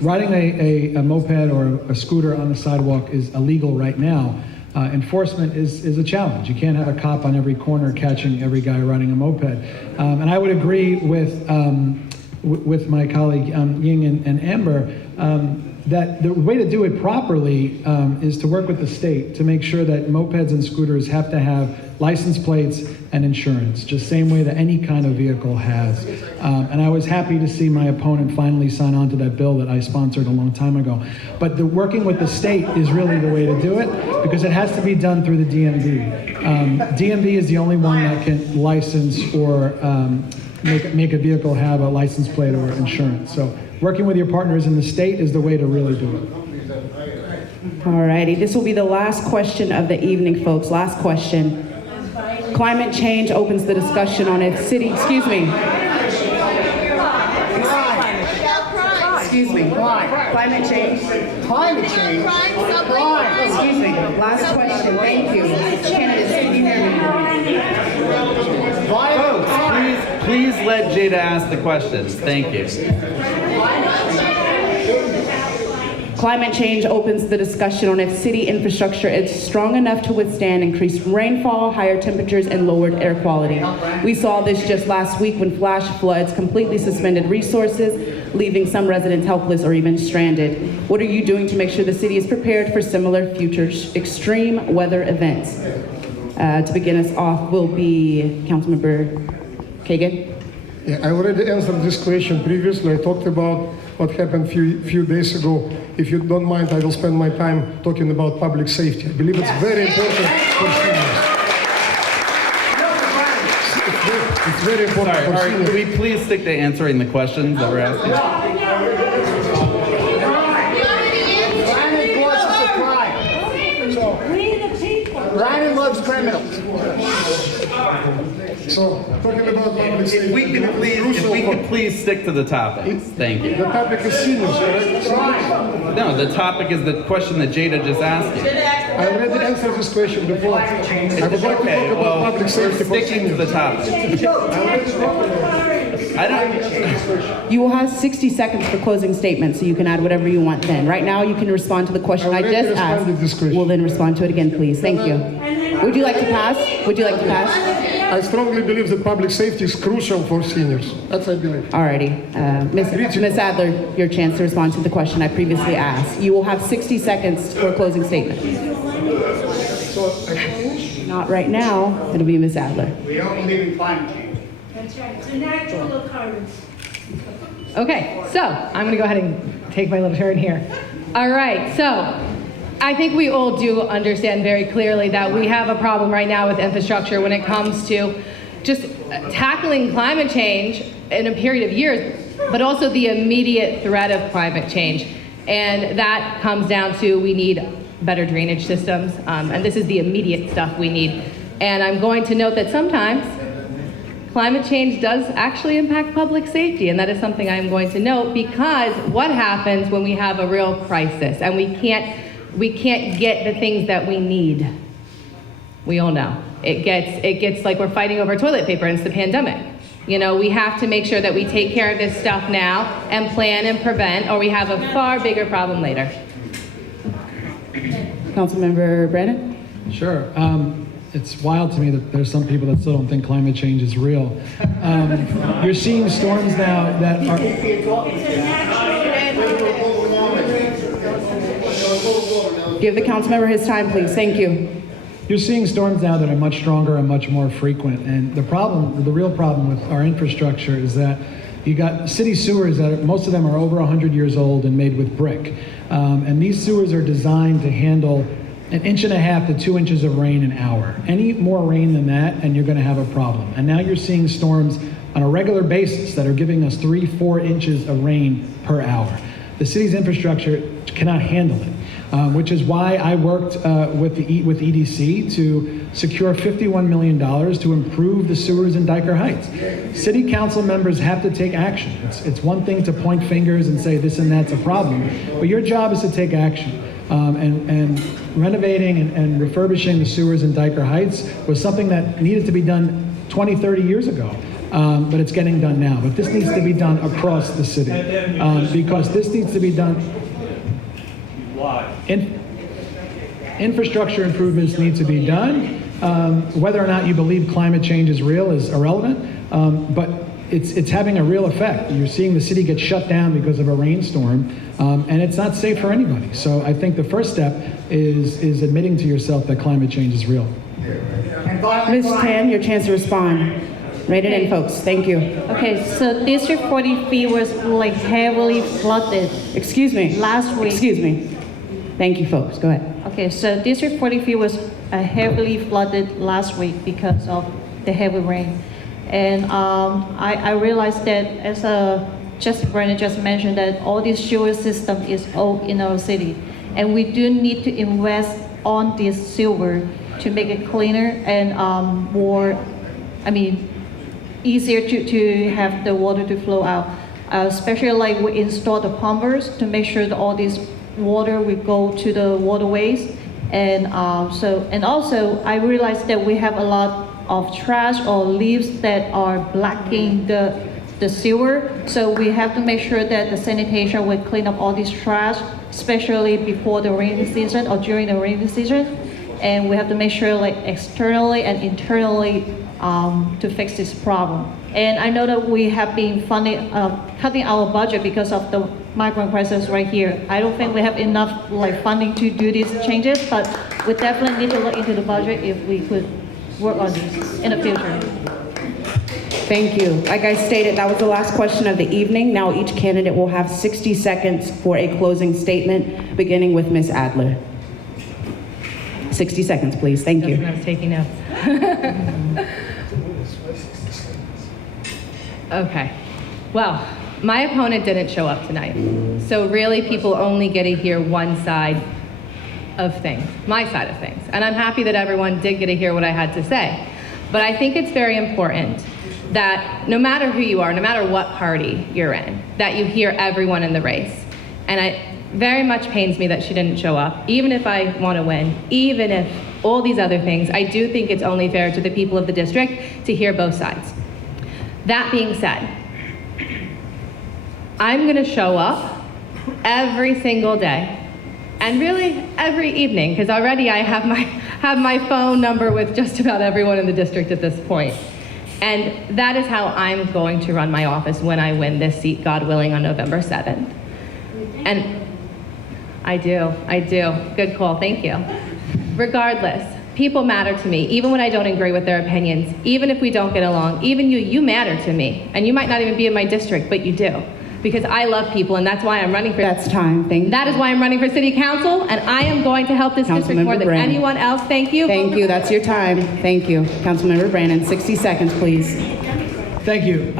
riding a moped or a scooter on the sidewalk is illegal right now. Enforcement is a challenge. You can't have a cop on every corner catching every guy riding a moped. And I would agree with my colleague Ying and Amber that the way to do it properly is to work with the state to make sure that mopeds and scooters have to have license plates and insurance, just same way that any kind of vehicle has. And I was happy to see my opponent finally sign on to that bill that I sponsored a long time ago. But working with the state is really the way to do it, because it has to be done through the DMV. DMV is the only one that can license or make a vehicle have a license plate or insurance. So working with your partners in the state is the way to really do it. All righty, this will be the last question of the evening, folks. Last question. Climate change opens the discussion on if city, excuse me. Excuse me. Climate change. Climate change. Excuse me. Last question. Thank you. Candidates, can you hear me? Folks, please let Jada ask the questions. Thank you. Climate change opens the discussion on if city infrastructure is strong enough to withstand increased rainfall, higher temperatures, and lowered air quality. We saw this just last week when flash floods completely suspended resources, leaving some residents helpless or even stranded. What are you doing to make sure the city is prepared for similar future extreme weather events? To begin us off will be Councilmember Kagan. Yeah, I already answered this question previously. I talked about what happened few days ago. If you don't mind, I will spend my time talking about public safety. I believe it's very important for seniors. It's very important for seniors. Could we please stick to answering the questions that we're asking? Brannan loves criminals. So, talking about public safety. If we could please stick to the topics. Thank you. The topic is seniors, correct? No, the topic is the question that Jada just asked you. I already answered this question before. I would like to talk about public safety for Sticking to the seniors. topic. I don't. You will have 60 seconds for closing statements, so you can add whatever you want then. Right now, you can respond to the question I already just responded to this asked. question. We'll then respond to it again, please. Thank you. Would you like to pass? Would you like to pass? I strongly believe that public safety is crucial for seniors. That's I believe. Alrighty. Ms. Adler, your chance to respond to the question I previously asked. You will have 60 seconds for a closing statement. Not right now. It'll be Ms. Adler. We don't believe in climate change. That's right. It's a natural occurrence. Okay, so I'm gonna go ahead and take my little turn here. All right, so I think we all do understand very clearly that we have a problem right now with infrastructure when it comes to just tackling climate change in a period of years, but also the immediate threat of climate change. And that comes down to we need better drainage systems, and this is the immediate stuff we need. And I'm going to note that sometimes climate change does actually impact public safety, and that is something I'm going to note, because what happens when we have a real crisis and we can't get the things that we need? We all know. It gets like we're fighting over toilet paper, and it's the pandemic. You know, we have to make sure that we take care of this stuff now and plan and prevent, or we have a far bigger problem later. Councilmember Brannan? Sure. It's wild to me that there's some people that still don't think climate change is real. You're seeing storms now that are... Give the councilmember his time, please. Thank you. You're seeing storms now that are much stronger and much more frequent. And the real problem with our infrastructure is that you got city sewers that most of them are over 100 years old and made with brick. And these sewers are designed to handle 1.5 to 2 inches of rain an hour. Any more rain than that, and you're going to have a problem. And now you're seeing storms on a regular basis that are giving us 3-4 inches of rain per hour. The city's infrastructure cannot handle it. Which is why I worked with EDC to secure $51 million to improve the sewers in Dyker Heights. City council members have to take action. It's one thing to point fingers and say this and that's a problem, but your job is to take action. And renovating and refurbishing the sewers in Dyker Heights was something that needed to be done 20, 30 years ago. But it's getting done now. But this needs to be done across the city because this needs to be done. Infrastructure improvements need to be done. Whether or not you believe climate change is real is irrelevant, but it's having a real effect. You're seeing the city get shut down because of a rainstorm, and it's not safe for anybody. So I think the first step is admitting to yourself that climate change is real. Ms. Tan, your chance to respond. Write it in, folks. Thank you. Okay, so District 43 was like heavily flooded. Excuse me. Last week. Excuse me. Thank you, folks. Go ahead. Okay, so District 43 was heavily flooded last week because of the heavy rain. And I realized that as Brannan just mentioned that all this sewer system is old in our city. And we do need to invest on this sewer to make it cleaner and easier to have the water to flow out. Especially like we install the pumpers to make sure that all this water will go to the waterways. And also I realized that we have a lot of trash or leaves that are blocking the sewer. So we have to make sure that the sanitation will clean up all this trash, especially before the rainy season or during the rainy season. And we have to make sure like externally and internally to fix this problem. And I know that we have been cutting our budget because of the migrant crisis right here. I don't think we have enough funding to do these changes, but we definitely need to look into the budget if we could work on this in the future. Thank you. Like I stated, that was the last question of the evening. Now each candidate will have 60 seconds for a closing statement, beginning with Ms. Adler. 60 seconds, please. Thank you. I was taking notes. Okay. Well, my opponent didn't show up tonight. So really, people only get to hear one side of things, my side of things. And I'm happy that everyone did get to hear what I had to say. But I think it's very important that no matter who you are, no matter what party you're in, that you hear everyone in the race. And it very much pains me that she didn't show up, even if I want to win, even if all these other things. I do think it's only fair to the people of the district to hear both sides. That being said, I'm going to show up every single day, and really every evening, because already I have my phone number with just about everyone in the district at this point. And that is how I'm going to run my office when I win this seat, God willing, on November 7th. And I do. Good call, thank you. Regardless, people matter to me, even when I don't agree with their opinions, even if we don't get along, even you matter to me. And you might not even be in my district, but you do. Because I love people, and that's why I'm running for— That's time, thank you. That is why I'm running for city council, and I am going to help this district more than Brannan. anyone else. Thank you. Thank you, that's your time. Thank you. Councilmember Brannan, 60 seconds, please. Thank you.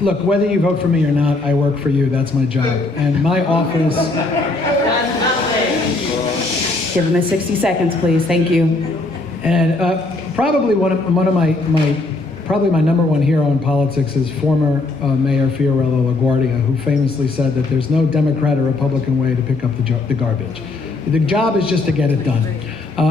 Look, whether you vote for me or not, I work for you. That's my job. And my office— Give him a 60 seconds, please. Thank you. And probably one of my number one hero in politics is former Mayor Fiorello LaGuardia, who famously said that there's no Democrat or Republican way to pick up the garbage. The job is just to get it done.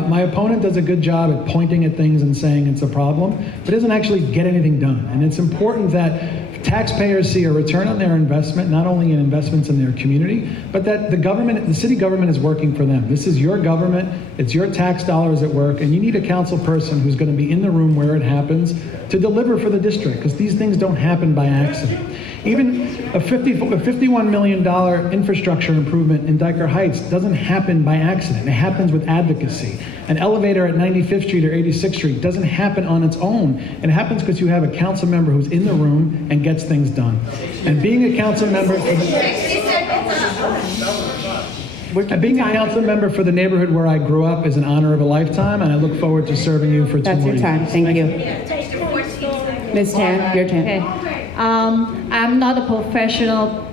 My opponent does a good job at pointing at things and saying it's a problem, but doesn't actually get anything done. And it's important that taxpayers see a return on their investment, not only in investments in their community, but that the city government is working for them. This is your government, it's your tax dollars at work, and you need a council person who's going to be in the room where it happens to deliver for the district, because these things don't happen by accident. Even a $51 million infrastructure improvement in Dyker Heights doesn't happen by accident. It happens with advocacy. An elevator at 95th Street or 86th Street doesn't happen on its own. It happens because you have a council member who's in the room and gets things done. And being a council member for the neighborhood where I grew up is an honor of a lifetime, and I look forward to serving you for 2 That's more your time. years. Thank you. Ms. Tan, your turn. Okay. I'm not a professional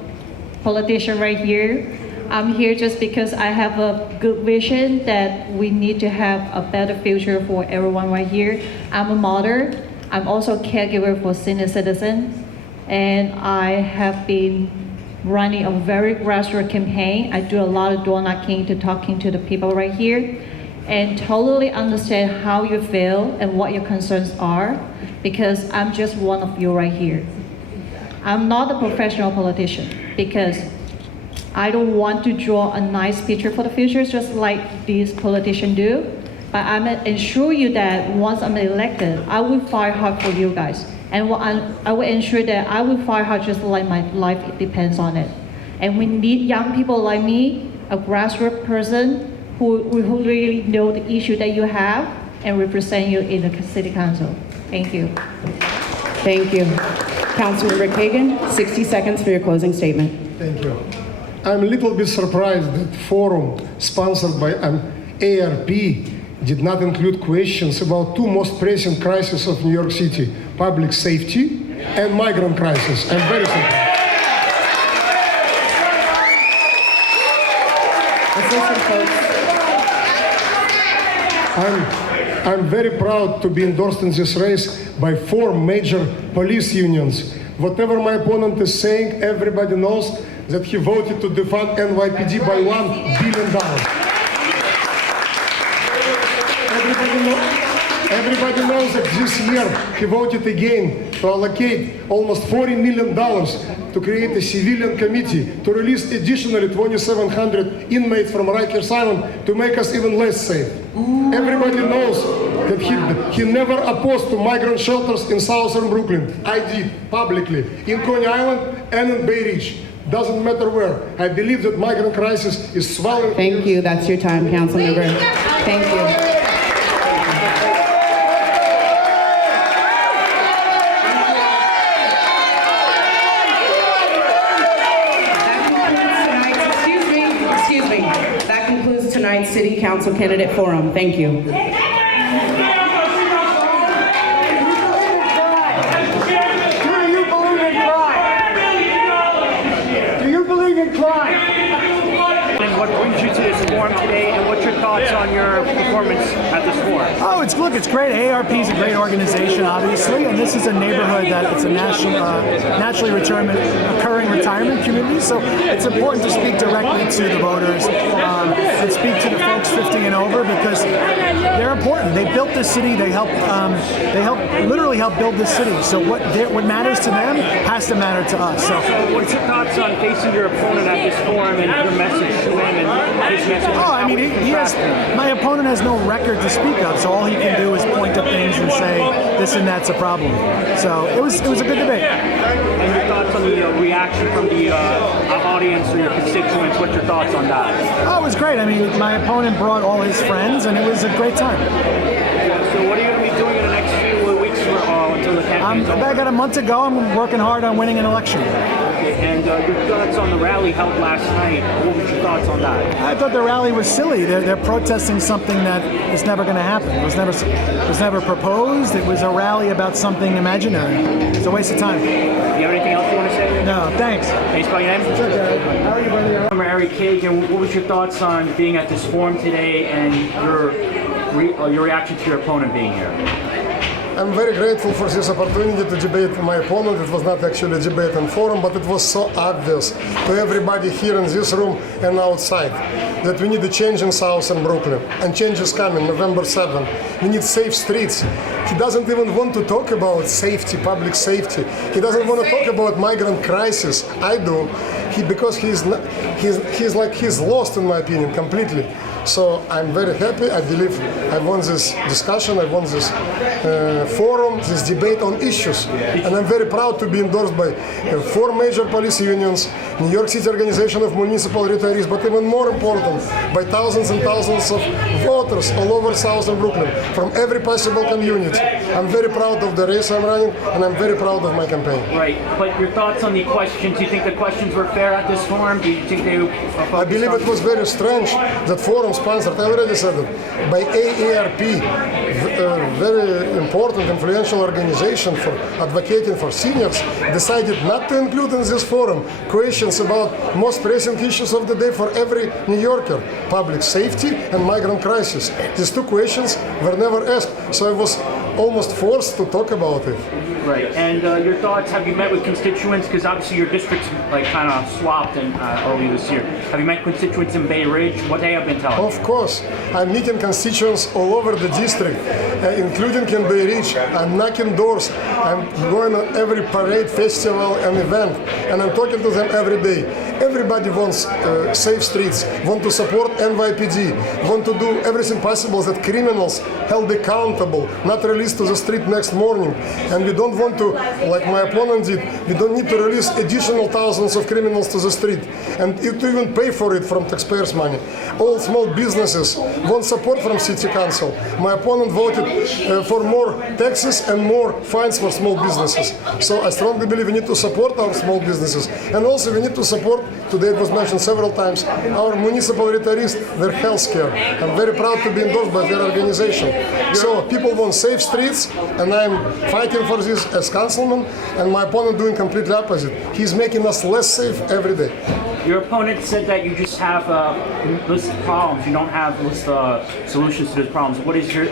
politician right here. I'm here just because I have a good vision that we need to have a better future for everyone right here. I'm a mother. I'm also a caregiver for senior citizens. And I have been running a very grassroots campaign. I do a lot of door knocking to talking to the people right here and totally understand how you feel and what your concerns are, because I'm just one of you right here. I'm not a professional politician because I don't want to draw a nice picture for the future just like these politicians do, but I'm ensure you that once I'm elected, I will fight hard for you guys. And I will ensure that I will fight hard just like my life depends on it. And we need young people like me, a grassroots person who really know the issue that you have and represent you in the city council. Thank you. Thank you. Councilmember Kagan, 60 seconds for your closing statement. Thank you. I'm a little bit surprised that forum sponsored by ARP did not include questions about two most pressing crises of New York City, public safety and migrant crisis. I'm very surprised. Let's listen, folks. I'm very proud to be endorsed in this race by 4 major police unions. Whatever my opponent is saying, everybody knows that he voted to defund NYPD by $1 billion. Everybody knows that this year he voted again to allocate almost $40 million to create a civilian committee to release additionally 2,700 inmates from Rikers Island to make us even less safe. Everybody knows that he never opposed to migrant shelters in southern Brooklyn. I did, publicly, in Coney Island and in Bay Ridge. Doesn't matter where. I believe that migrant crisis is swallowing. Thank you. That's your time, Councilmember. Thank you. Tonight's City Council Candidate Forum. Thank you. Do you believe in crime? And what brings you to this forum today, and what's your thoughts on your performance at this forum? Oh, it's great. AARP is a great organization, obviously, and this is a neighborhood that it's a naturally occurring retirement community. So it's important to speak directly to the voters and speak to the folks 50 and over because they're important. They built this city. They literally help build this city. So what matters to them has to matter to us. So what's your thoughts on facing your opponent at this forum and your message to him and his message? Oh, I mean, my opponent has no record to speak of, so all he can do is point to things and say this and that's a problem. So it was a good debate. And your thoughts on the reaction from the audience or your constituents? What's your thoughts on that? Oh, it was great. I mean, my opponent brought all his friends, and it was a great time. So what are you going to be doing in the next few weeks until the campaign's over? I got a month to go. I'm working hard on winning an election. Okay, and your thoughts on the rally held last night. What were your thoughts on that? I thought the rally was silly. They're protesting something that is never going to happen. It was never proposed. It was a rally about something imaginary. It's a waste of time. Do you have anything else you want to say? No, thanks. Can you spell your name? Sure, Jared. How are you, buddy? I'm Eric Kagan. What was your thoughts on being at this forum today and your reaction to your opponent being here? I'm very grateful for this opportunity to debate my opponent. It was not actually a debate and forum, but it was so obvious to everybody here in this room and outside that we need a change in southern Brooklyn. And change is coming, November 7th. We need safe streets. He doesn't even want to talk about safety, public safety. He doesn't want to talk about migrant crisis. I do. Because he's lost, in my opinion, completely. So I'm very happy. I believe I won this discussion, I won this forum, this debate on issues. And I'm very proud to be endorsed by 4 major police unions, New York City Organization of Municipal Retirees, but even more important, by thousands and thousands of voters all over Southern Brooklyn, from every possible community. I'm very proud of the race I'm running, and I'm very proud of my campaign. Right, but your thoughts on the questions? Do you think the questions were fair at this forum? Do you think they were focused I believe on- it was very strange that forum sponsored, I already said it, by AARP, a very important, influential organization for advocating for seniors, decided not to include in this forum questions about most pressing issues of the day for every New Yorker, public safety and migrant crisis. These 2 questions were never asked, so I was almost forced to talk about it. Right, and your thoughts, have you met with constituents, because obviously your district's like kind of swapped in, earlier this year. Have you met constituents in Bay Ridge? What they have been telling you? Of course, I'm meeting constituents all over the district, including in Bay Ridge. I'm knocking doors. I'm going to every parade, festival, and event, and I'm talking to them every day. Everybody wants safe streets, want to support NYPD, want to do everything possible that criminals held accountable, not released to the street next morning. And we don't want to, like my opponent did, we don't need to release additional thousands of criminals to the street and to even pay for it from taxpayers' money. All small businesses want support from city council. My opponent voted for more taxes and more fines for small businesses. So I strongly believe we need to support our small businesses, and also we need to support, today it was mentioned several times, our municipal retirees, their health care. I'm very proud to be endorsed by their organization. So people want safe streets, and I'm fighting for this as councilman, and my opponent doing completely opposite. He's making us less safe every day. Your opponent said that you just have a list of problems. You don't have a list of solutions to those problems. What is your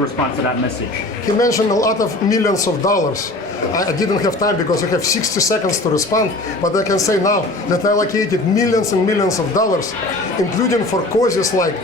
response to that message? He mentioned a lot of millions of dollars. I didn't have time because I have 60 seconds to respond, but I can say now that I allocated millions and millions of dollars, including for causes like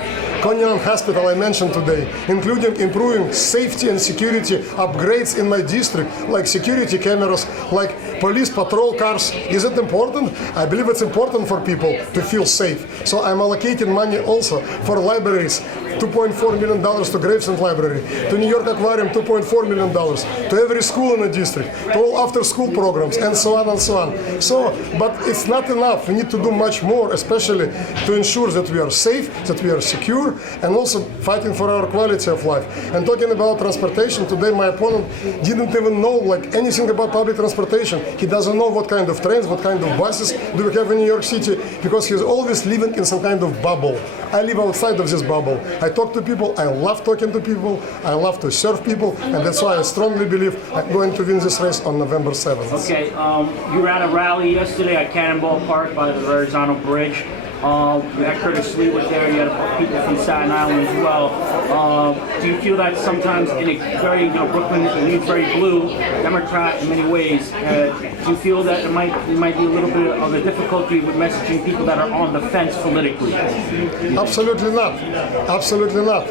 Kagan Hospital I mentioned today, including improving safety and security upgrades in my district, like security cameras, like police patrol cars. Is it important? I believe it's important for people to feel safe. So I'm allocating money also for libraries, $2.4 million to Gravesend Library, to New York Aquarium, $2.4 million, to every school in the district, to all after-school programs, and so on and so on. So, but it's not enough. We need to do much more, especially to ensure that we are safe, that we are secure, and also fighting for our quality of life. And talking about transportation, today my opponent didn't even know like anything about public transportation. He doesn't know what kind of trains, what kind of buses do we have in New York City, because he's always living in some kind of bubble. I live outside of this bubble. I talk to people, I love talking to people, I love to serve people, and that's why I strongly believe I'm going to win this race on November 7th. Okay, you were at a rally yesterday at Cannonball Park by the Verrazano Bridge. You had Curtis Lee was there, you had people from Staten Island as well. Do you feel that sometimes in a very, Brooklyn leads very blue, Democrat in many ways, do you feel that it might be a little bit of a difficulty with messaging people that are on the fence politically? Absolutely not. Absolutely not.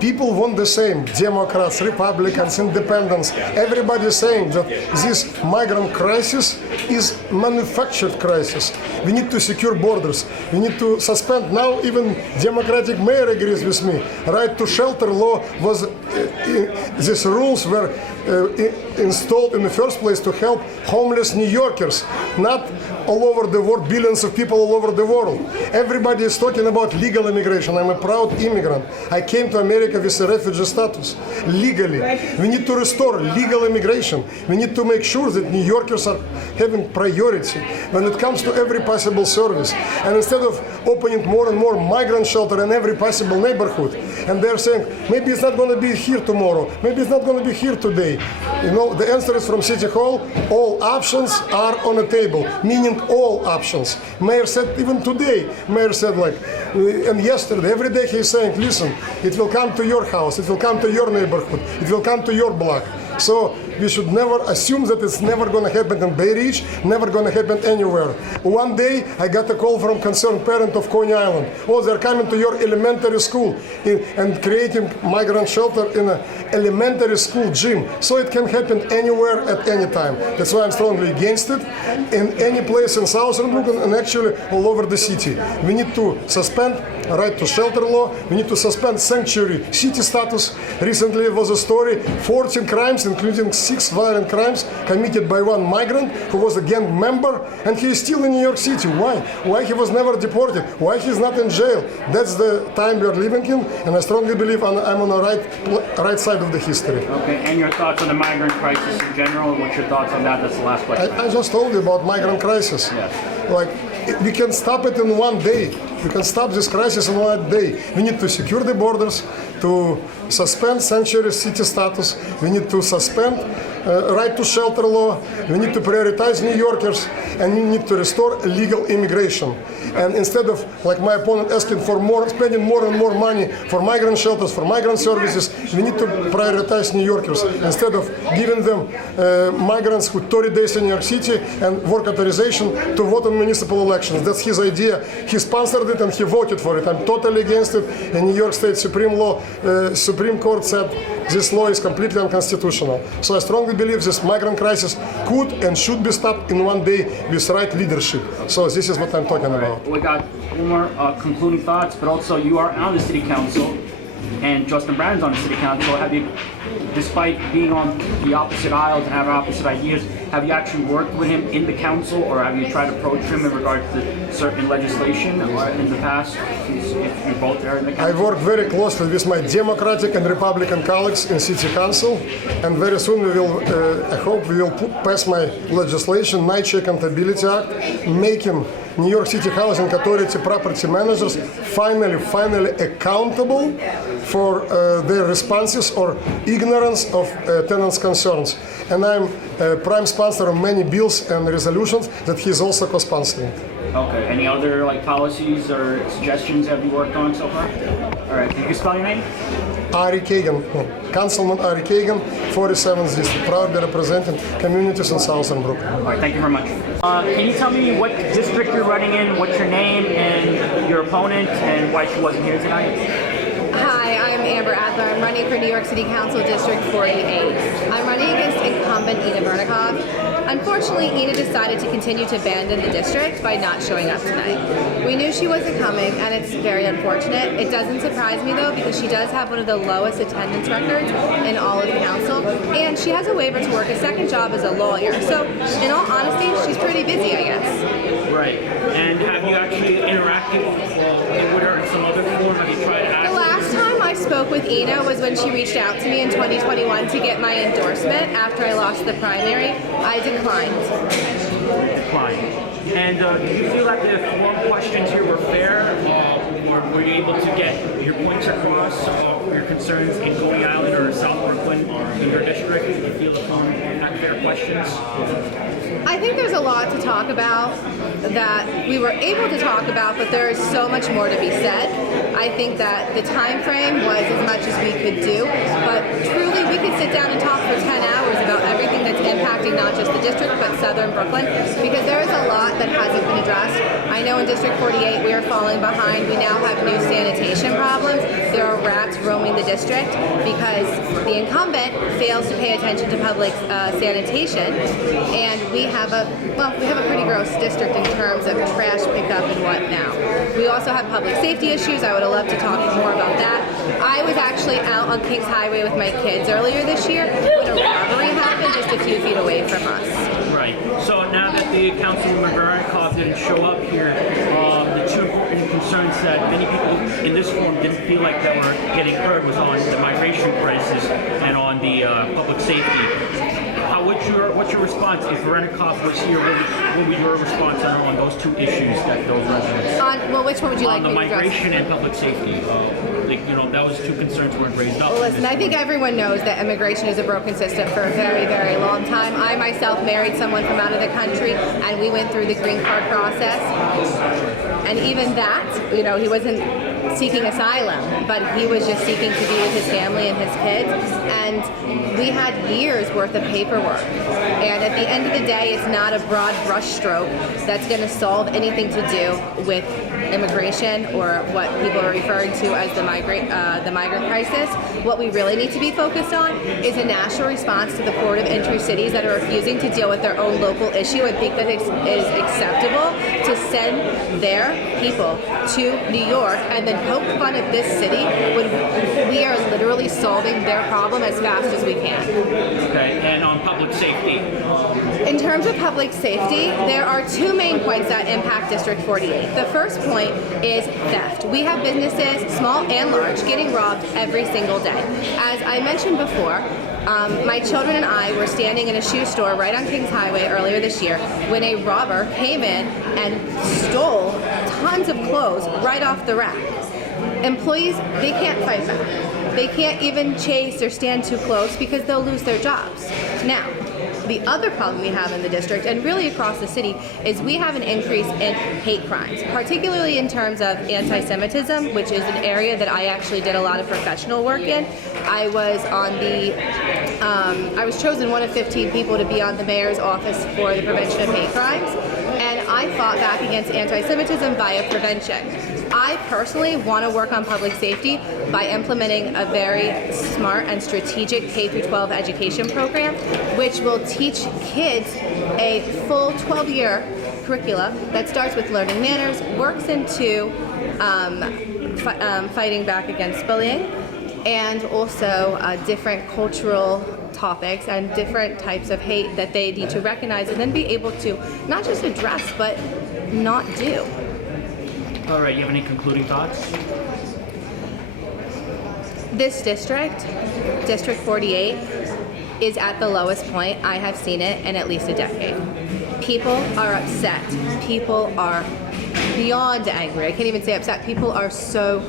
People want the same. Democrats, Republicans, Independents. Everybody is saying that this migrant crisis is manufactured crisis. We need to secure borders. We need to suspend. Now even Democratic mayor agrees with me. Right to shelter law was, these rules were installed in the first place to help homeless New Yorkers, not all over the world, billions of people all over the world. Everybody is talking about legal immigration. I'm a proud immigrant. I came to America with a refugee status, legally. We need to restore legal immigration. We need to make sure that New Yorkers are having priority when it comes to every possible service. And instead of opening more and more migrant shelter in every possible neighborhood, and they're saying, maybe it's not going to be here tomorrow, maybe it's not going to be here today. The answer is from City Hall, all options are on the table, meaning all options. Mayor said, even today, Mayor said and yesterday, every day he's saying, listen, it will come to your house, it will come to your neighborhood, it will come to your block. So we should never assume that it's never going to happen in Bay Ridge, never going to happen anywhere. One day I got a call from a concerned parent of Coney Island. Oh, they're coming to your elementary school and creating migrant shelter in an elementary school gym. So it can happen anywhere at any time. That's why I'm strongly against it. In any place in Southern Brooklyn and actually all over the city. We need to suspend right to shelter law. We need to suspend sanctuary city status. Recently there was a story, 14 crimes, including 6 violent crimes committed by one migrant who was a gang member, and he is still in New York City. Why? Why he was never deported? Why he's not in jail? That's the time we are living in, and I strongly believe I'm on the right side of the history. Okay, and your thoughts on the migrant crisis in general? What's your thoughts on that? That's the last question. I just told you about migrant crisis. Yes. Like, we can stop it in one day. We can stop this crisis in one day. We need to secure the borders, to suspend sanctuary city status. We need to suspend right to shelter law. We need to prioritize New Yorkers, and we need to restore legal immigration. And instead of, like my opponent, asking for more, spending more and more money for migrant shelters, for migrant services, we need to prioritize New Yorkers instead of giving them migrants with 30 days in New York City and work authorization to vote in municipal elections. That's his idea. He sponsored it and he voted for it. I'm totally against it. And New York State Supreme Court said this law is completely unconstitutional. So I strongly believe this migrant crisis could and should be stopped in one day with right leadership. So this is what I'm talking about. We got one more concluding thoughts, but also you are on the city council, and Justin Brannan's on the city council. Have you, despite being on the opposite aisles and having opposite ideas, have you actually worked with him in the council, or have you tried to approach him in regard to certain legislation in the past, if you're both there in the council? I work very closely with my Democratic and Republican colleagues in City Council, and very soon we will, I hope we will pass my legislation, NYC Accountability Act, making New York City Housing Authority property managers finally accountable for their responses or ignorance of tenants' concerns. And I'm prime sponsor of many bills and resolutions that he's also co-sponsoring. Okay. Any other policies or suggestions have you worked on so far? All right. Can you spell your name? Ari Kagan, Councilman Ari Kagan, 47th District, proudly representing communities in Southern Brooklyn. All right, thank you very much. Can you tell me what district you're running in, what's your name and your opponent, and why she wasn't here tonight? Hi, I'm Amber Adler. I'm running for New York City Council District 48. I'm running against incumbent Ina Vernikov. Unfortunately, Ina decided to continue to abandon the district by not showing up tonight. We knew she wasn't coming, and it's very unfortunate. It doesn't surprise me, though, because she does have one of the lowest attendance records in all of the council, and she has a waiver to work a second job as a lawyer. So, in all honesty, she's pretty busy, I guess. Right. And have you actually interacted with her in some other form? Have you tried to ask? The last time I spoke with Ina was when she reached out to me in 2021 to get my endorsement after I lost the primary. I declined. And do you feel like the forum questions here were fair? Or were you able to get your points across, your concerns in Coney Island or South Brooklyn in your district? Do you feel the forum had fair questions? I think there's a lot to talk about that we were able to talk about, but there is so much more to be said. I think that the time frame was as much as we could do, but truly we could sit down and talk for 10 hours about everything that's impacting not just the district, but Southern Brooklyn, because there is a lot that hasn't been addressed. I know in District 48 we are falling behind. We now have new sanitation problems. There are rats roaming the district because the incumbent fails to pay attention to public sanitation, and we have a pretty gross district in terms of trash pickup and what now. We also have public safety issues. I would have loved to talk more about that. I was actually out on Kings Highway with my kids earlier this year when a robbery happened just a few feet away from us. Right. So now that the Councilwoman Vernikov didn't show up here, the two important concerns that many people in this forum didn't feel like that were getting heard was on the migration crisis and on the public safety. What's your response if Vernikov was here? What would your response on those two issues that those residents? Which one would you like me to address? On the migration and public safety. That was two concerns weren't raised up. Well, listen, I think everyone knows that immigration is a broken system for a very, very long time. I myself married someone from out of the country, and we went through the green card process. And even that, he wasn't seeking asylum, but he was just seeking to be with his family and his kids. And we had years worth of paperwork. And at the end of the day, it's not a broad brushstroke that's going to solve anything to do with immigration, or what people are referring to as the migrant crisis. What we really need to be focused on is a national response to the port of entry cities that are refusing to deal with their own local issue and think that it is acceptable to send their people to New York and then poke fun at this city when we are literally solving their problem as fast as we can. Okay, and on public safety? In terms of public safety, there are two main points that impact District 48. The first point is theft. We have businesses, small and large, getting robbed every single day. As I mentioned before, my children and I were standing in a shoe store right on Kings Highway earlier this year when a robber came in and stole tons of clothes right off the rack. Employees, they can't fight back. They can't even chase or stand too close because they'll lose their jobs. Now, the other problem we have in the district, and really across the city, is we have an increase in hate crimes, particularly in terms of anti-Semitism, which is an area that I actually did a lot of professional work in. I was chosen one of 15 people to be on the mayor's office for the prevention of hate crimes, and I fought back against anti-Semitism via prevention. I personally want to work on public safety by implementing a very smart and strategic K-12 education program, which will teach kids a full 12-year curricula that starts with learning manners, works into fighting back against bullying, and also different cultural topics and different types of hate that they need to recognize and then be able to not just address, but not do. All right, you have any concluding thoughts? This district, District 48, is at the lowest point I have seen it in at least a decade. People are upset. People are beyond angry. I can't even say upset. People are so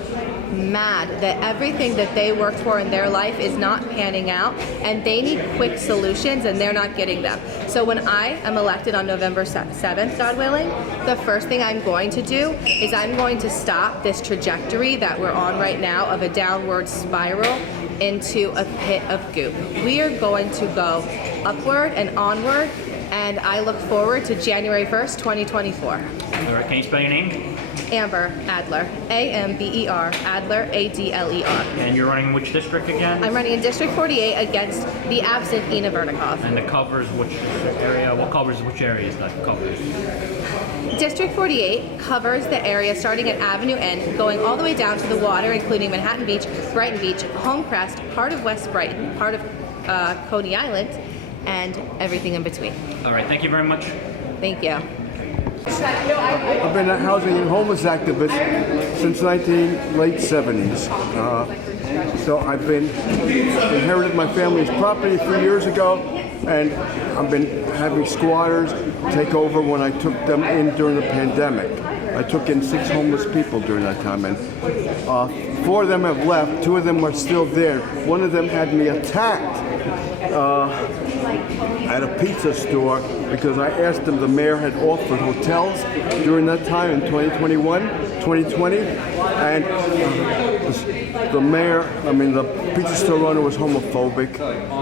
mad that everything that they worked for in their life is not panning out, and they need quick solutions and they're not getting them. So when I am elected on November 7th, God willing, the first thing I'm going to do is I'm going to stop this trajectory that we're on right now of a downward spiral into a pit of goop. We are going to go upward and onward, and I look forward to January 1st, 2024. All right, can you spell your name? Amber Adler, A-M-B-E-R, Adler, A-D-L-E-R. And you're running which district again? I'm running in District 48 against the absent Ina Vernikov. And it covers which area? What covers which areas that covers? District 48 covers the area starting at Avenue N, going all the way down to the water, including Manhattan Beach, Brighton Beach, Homecrest, part of West Brighton, part of Coney Island, and everything in between. All right, thank you very much. Thank you. I've been a housing and homeless activist since late 70s. So I've inherited my family's property 3 years ago, and I've been having squatters take over when I took them in during the pandemic. I took in 6 homeless people during that time, and 4 of them have left. 2 of them are still there. One of them had me attacked at a pizza store because I asked them. The mayor had offered hotels during that time in 2020, and the pizza store owner was homophobic.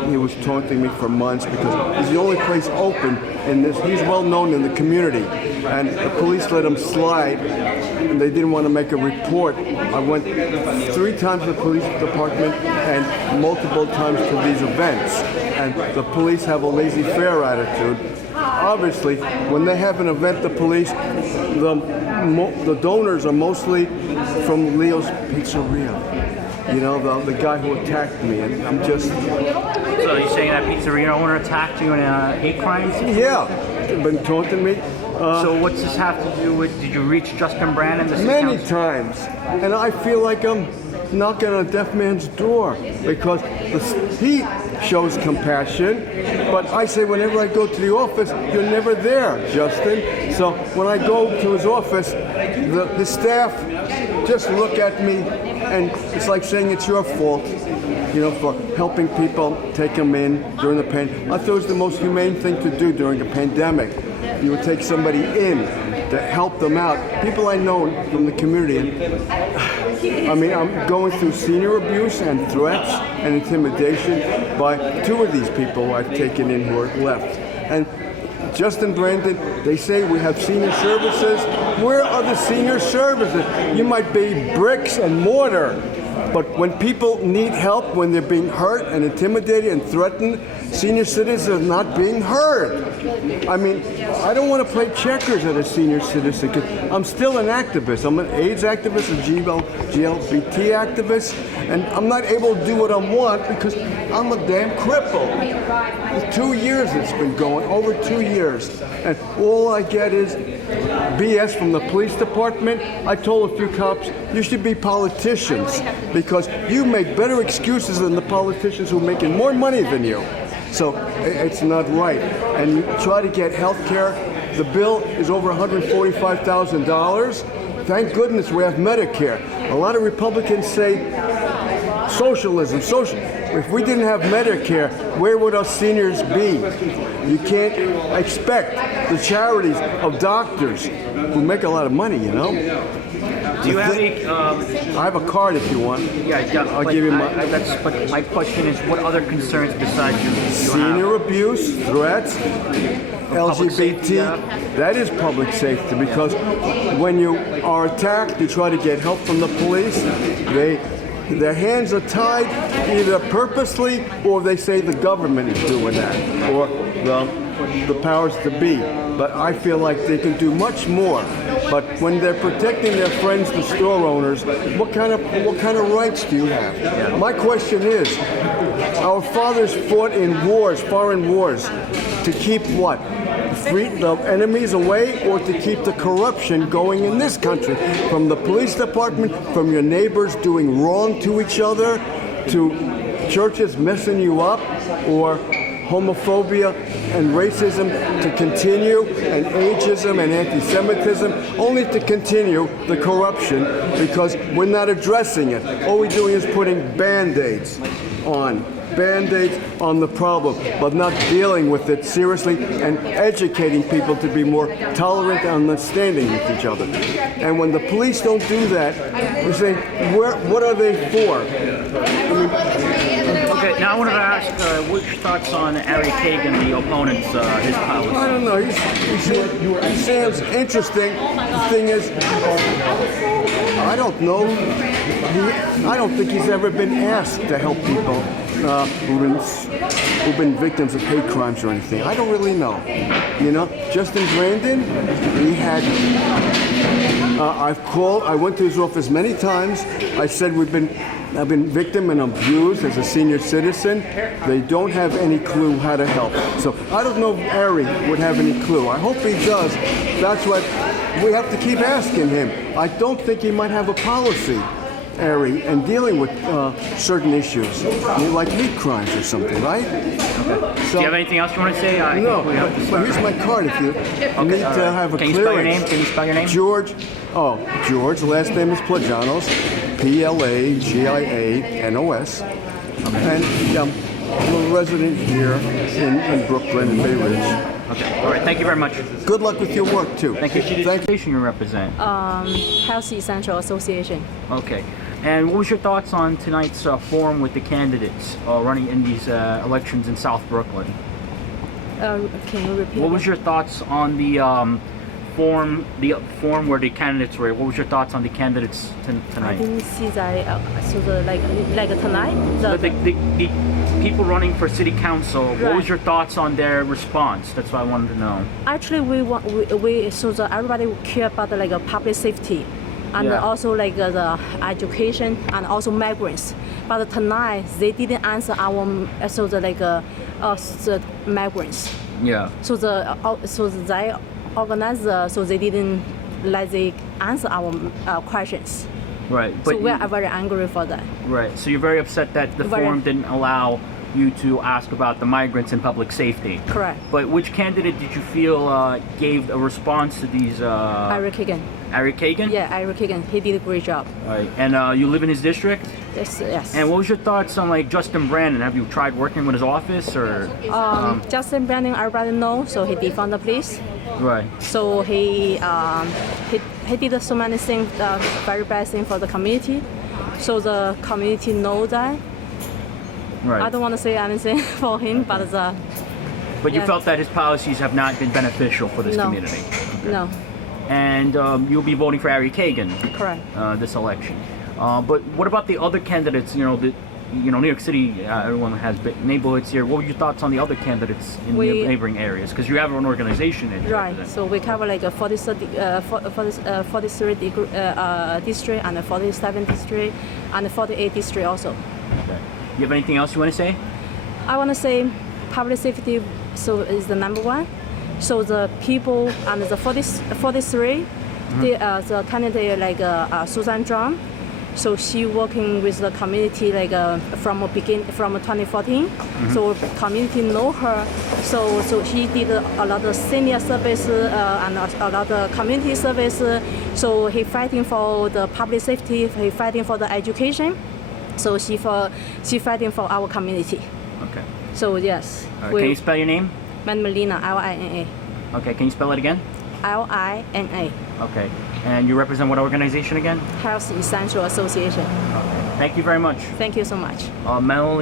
He was taunting me for months because it's the only place open in this. He's well known in the community, and the police let him slide, and they didn't want to make a report. I went 3 times to the police department and multiple times to these events, and the police have a laissez-faire attitude. Obviously, when they have an event, the police, the donors are mostly from Leo's Pizzeria. You know, the guy who attacked me, and I'm just... So you're saying that pizzeria owner attacked you in hate crimes? Yeah, been taunting me. So what's this have to do with, did you reach Justin Brannan? Many times, and I feel like I'm knocking on a deaf man's door because he shows compassion, but I say whenever I go to the office, you're never there, Justin. So when I go to his office, the staff just look at me, and it's like saying it's your fault, you know, for helping people, take them in during the pain. I thought it was the most humane thing to do during a pandemic. You would take somebody in to help them out. People I know from the community. And, I mean, I'm going through senior abuse and threats and intimidation by 2 of these people I've taken in who are left. And Justin Brannan, they say we have senior services. Where are the senior services? You might be bricks and mortar, but when people need help, when they're being hurt and intimidated and threatened, senior citizens are not being heard. I mean, I don't want to play checkers as a senior citizen, 'cause I'm still an activist. I'm an AIDS activist, a GLBT activist, and I'm not able to do what I want because I'm a damn cripple. 2 years it's been going, over 2 years, and all I get is BS from the police department. I told a few cops, you should be politicians because you make better excuses than the politicians who are making more money than you. So it's not right. And you try to get health care. The bill is over $145,000. Thank goodness we have Medicare. A lot of Republicans say socialism, social. If we didn't have Medicare, where would our seniors be? You can't expect the charities of doctors who make a lot of money, you know? Do you have any? I have a card if you want. Yeah, I'll give you my. But my question is, what other concerns besides you Senior abuse, threats, LGBT, safety, that is public safety because when you are attacked, you try to get help from the police. Their hands are tied either purposely or they say the government is doing that or the powers to be. But I feel like they can do much more. But when they're protecting their friends, the store owners, what kind of rights do you have? Yeah. My question is, our fathers fought in wars, foreign wars, to keep what? The enemies away or to keep the corruption going in this country? From the police department, from your neighbors doing wrong to each other, to churches messing you up, or homophobia and racism to continue, and ageism and anti-Semitism, only to continue the corruption because we're not addressing it. All we're doing is putting Band-Aids on the problem, but not dealing with it seriously and educating people to be more tolerant and understanding with each other. And when the police don't do that, we're saying, what are they for? Okay, now I wanted to ask, what's your thoughts on Ari Kagan, the opponent's, his policy? I don't know. He sounds interesting. The thing is, I don't know. I don't think he's ever been asked to help people who've been victims of hate crimes or anything. I don't really know. You know, Justin Brannan, he had. I've called. I went to his office many times. I said I've been victim and abused as a senior citizen. They don't have any clue how to help. So I don't know if Ari would have any clue. I hope he does. That's what we have to keep asking him. I don't think he might have a policy, Ari, and dealing with certain issues, like hate crimes or something, right? Okay. So, do you have anything else you want to say? No, but here's my card if you need to have a clearance. Can you spell your name? Can you spell your name? George, last name is Plagianos, Plagianos. And I'm a resident here in Brooklyn, in Bay Ridge. Okay, all right, thank you very much. Good luck with your work, too. Thank you. Thank you. You represent? Healthy Central Association. Okay. And what was your thoughts on tonight's forum with the candidates running in these elections in South Brooklyn? Can you repeat? What was your thoughts on the forum where the candidates were? What was your thoughts on the candidates tonight? I didn't see that. Like tonight. The people running for city council. Right. What was your thoughts on their response? That's what I wanted to know. Actually, everybody care about public safety. And also the education and also migrants. But tonight they didn't answer our the migrants. Yeah. So they organized so they didn't they answer our questions. Right. But so we are very angry for that. Right. So you're very upset that the forum didn't allow you to ask about the migrants and public safety. Correct. But which candidate did you feel gave a response to these? Ari Kagan. Ari Kagan? Yeah, Ari Kagan. He did a great job. All right. And you live in his district? Yes. And what was your thoughts on Justin Brannan? Have you tried working with his office or? Justin Brannan, everybody knows, so he defund the police. Right. So he did so many things, very bad thing for the community. So the community know that. Right. I don't want to say anything for him, but But you Yeah. felt that his policies have not been beneficial for this No. community. No, And you'll be voting for Ari Kagan correct. this election. But what about the other candidates? New York City, everyone has big neighborhoods here. What were your thoughts on the other candidates in the We- neighboring areas? Because you have an organization in Right. So we cover like a 43 district and a 47 district and a 48 district also. Okay. You have anything else you want to say? I want to say public safety so is the number one. So the people and the 43, the candidate like Susan Zhang. So she working with the community like from 2014. So community know her. So he did a lot of senior service and a lot of community service. So he fighting for the public safety. He fighting for the education. So she fighting for our community. Okay. So yes. All right. Can you spell your name? Melina, Lina. Okay. Can you spell it again? Lina. Okay. And you represent what organization again? Health Essential Association. Okay. Thank you very much. Thank you so much. Melanie.